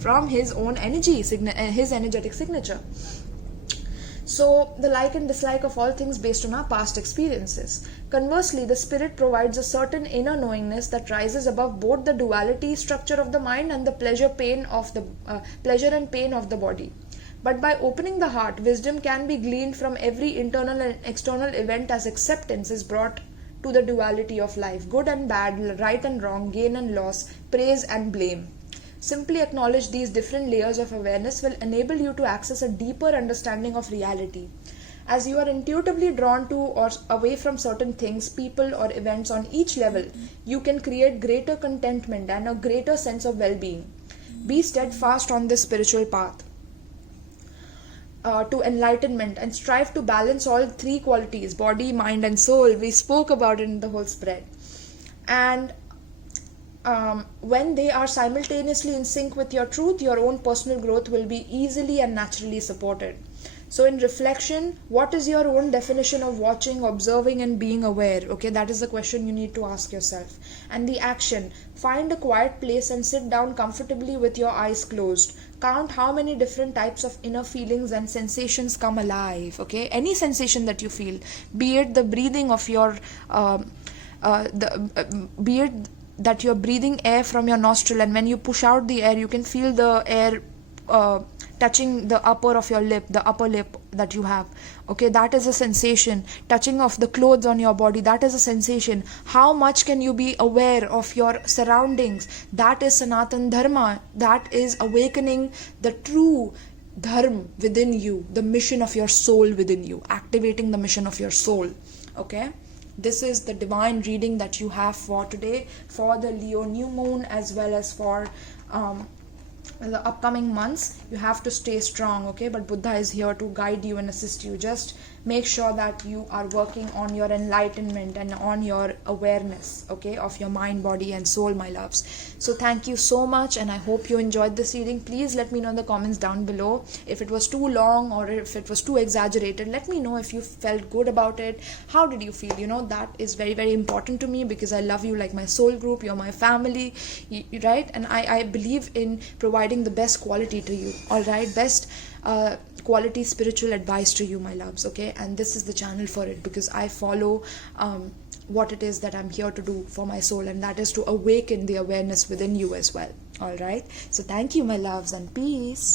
From his own energy, his energetic signature. So the like and dislike of all things based on our past experiences. Conversely, the spirit provides a certain inner knowingness that rises above both the duality structure of the mind and the pleasure and pain of the body. But by opening the heart, wisdom can be gleaned from every internal and external event as acceptance is brought to the duality of life, good and bad, right and wrong, gain and loss, praise and blame. Simply acknowledge these different layers of awareness will enable you to access a deeper understanding of reality. As you are intuitively drawn to or away from certain things, people or events on each level, you can create greater contentment and a greater sense of well-being. Be steadfast on this spiritual path to enlightenment and strive to balance all three qualities, body, mind and soul. We spoke about it in the whole spread. And when they are simultaneously in sync with your truth, your own personal growth will be easily and naturally supported. So in reflection, what is your own definition of watching, observing and being aware? Okay, that is the question you need to ask yourself. And the action, find a quiet place and sit down comfortably with your eyes closed. Count how many different types of inner feelings and sensations come alive. Okay, any sensation that you feel, be it the breathing of your be it that you're breathing air from your nostril, and when you push out the air, you can feel the air touching the upper of your lip, the upper lip that you have. Okay, that is a sensation. Touching of the clothes on your body, that is a sensation. How much can you be aware of your surroundings? That is Sanatan Dharma. That is awakening the true dharma within you, the mission of your soul within you, activating the mission of your soul. Okay, this is the divine reading that you have for today, for the Leo new moon as well as for the upcoming months. You have to stay strong, okay? But Buddha is here to guide you and assist you. Just make sure that you are working on your enlightenment and on your awareness, okay, of your mind, body and soul, my loves. So thank you so much, and I hope you enjoyed this reading. Please let me know in the comments down below if it was too long or if it was too exaggerated. Let me know if you felt good about it. How did you feel? You know, that is very, very important to me, because I love you like my soul group. You're my family, right? And I believe in providing the best quality to you, all right? Best quality spiritual advice to you, my loves, okay? And this is the channel for it, because I follow what it is that I'm here to do for my soul, and that is to awaken the awareness within you as well, all right? So thank you, my loves, and peace.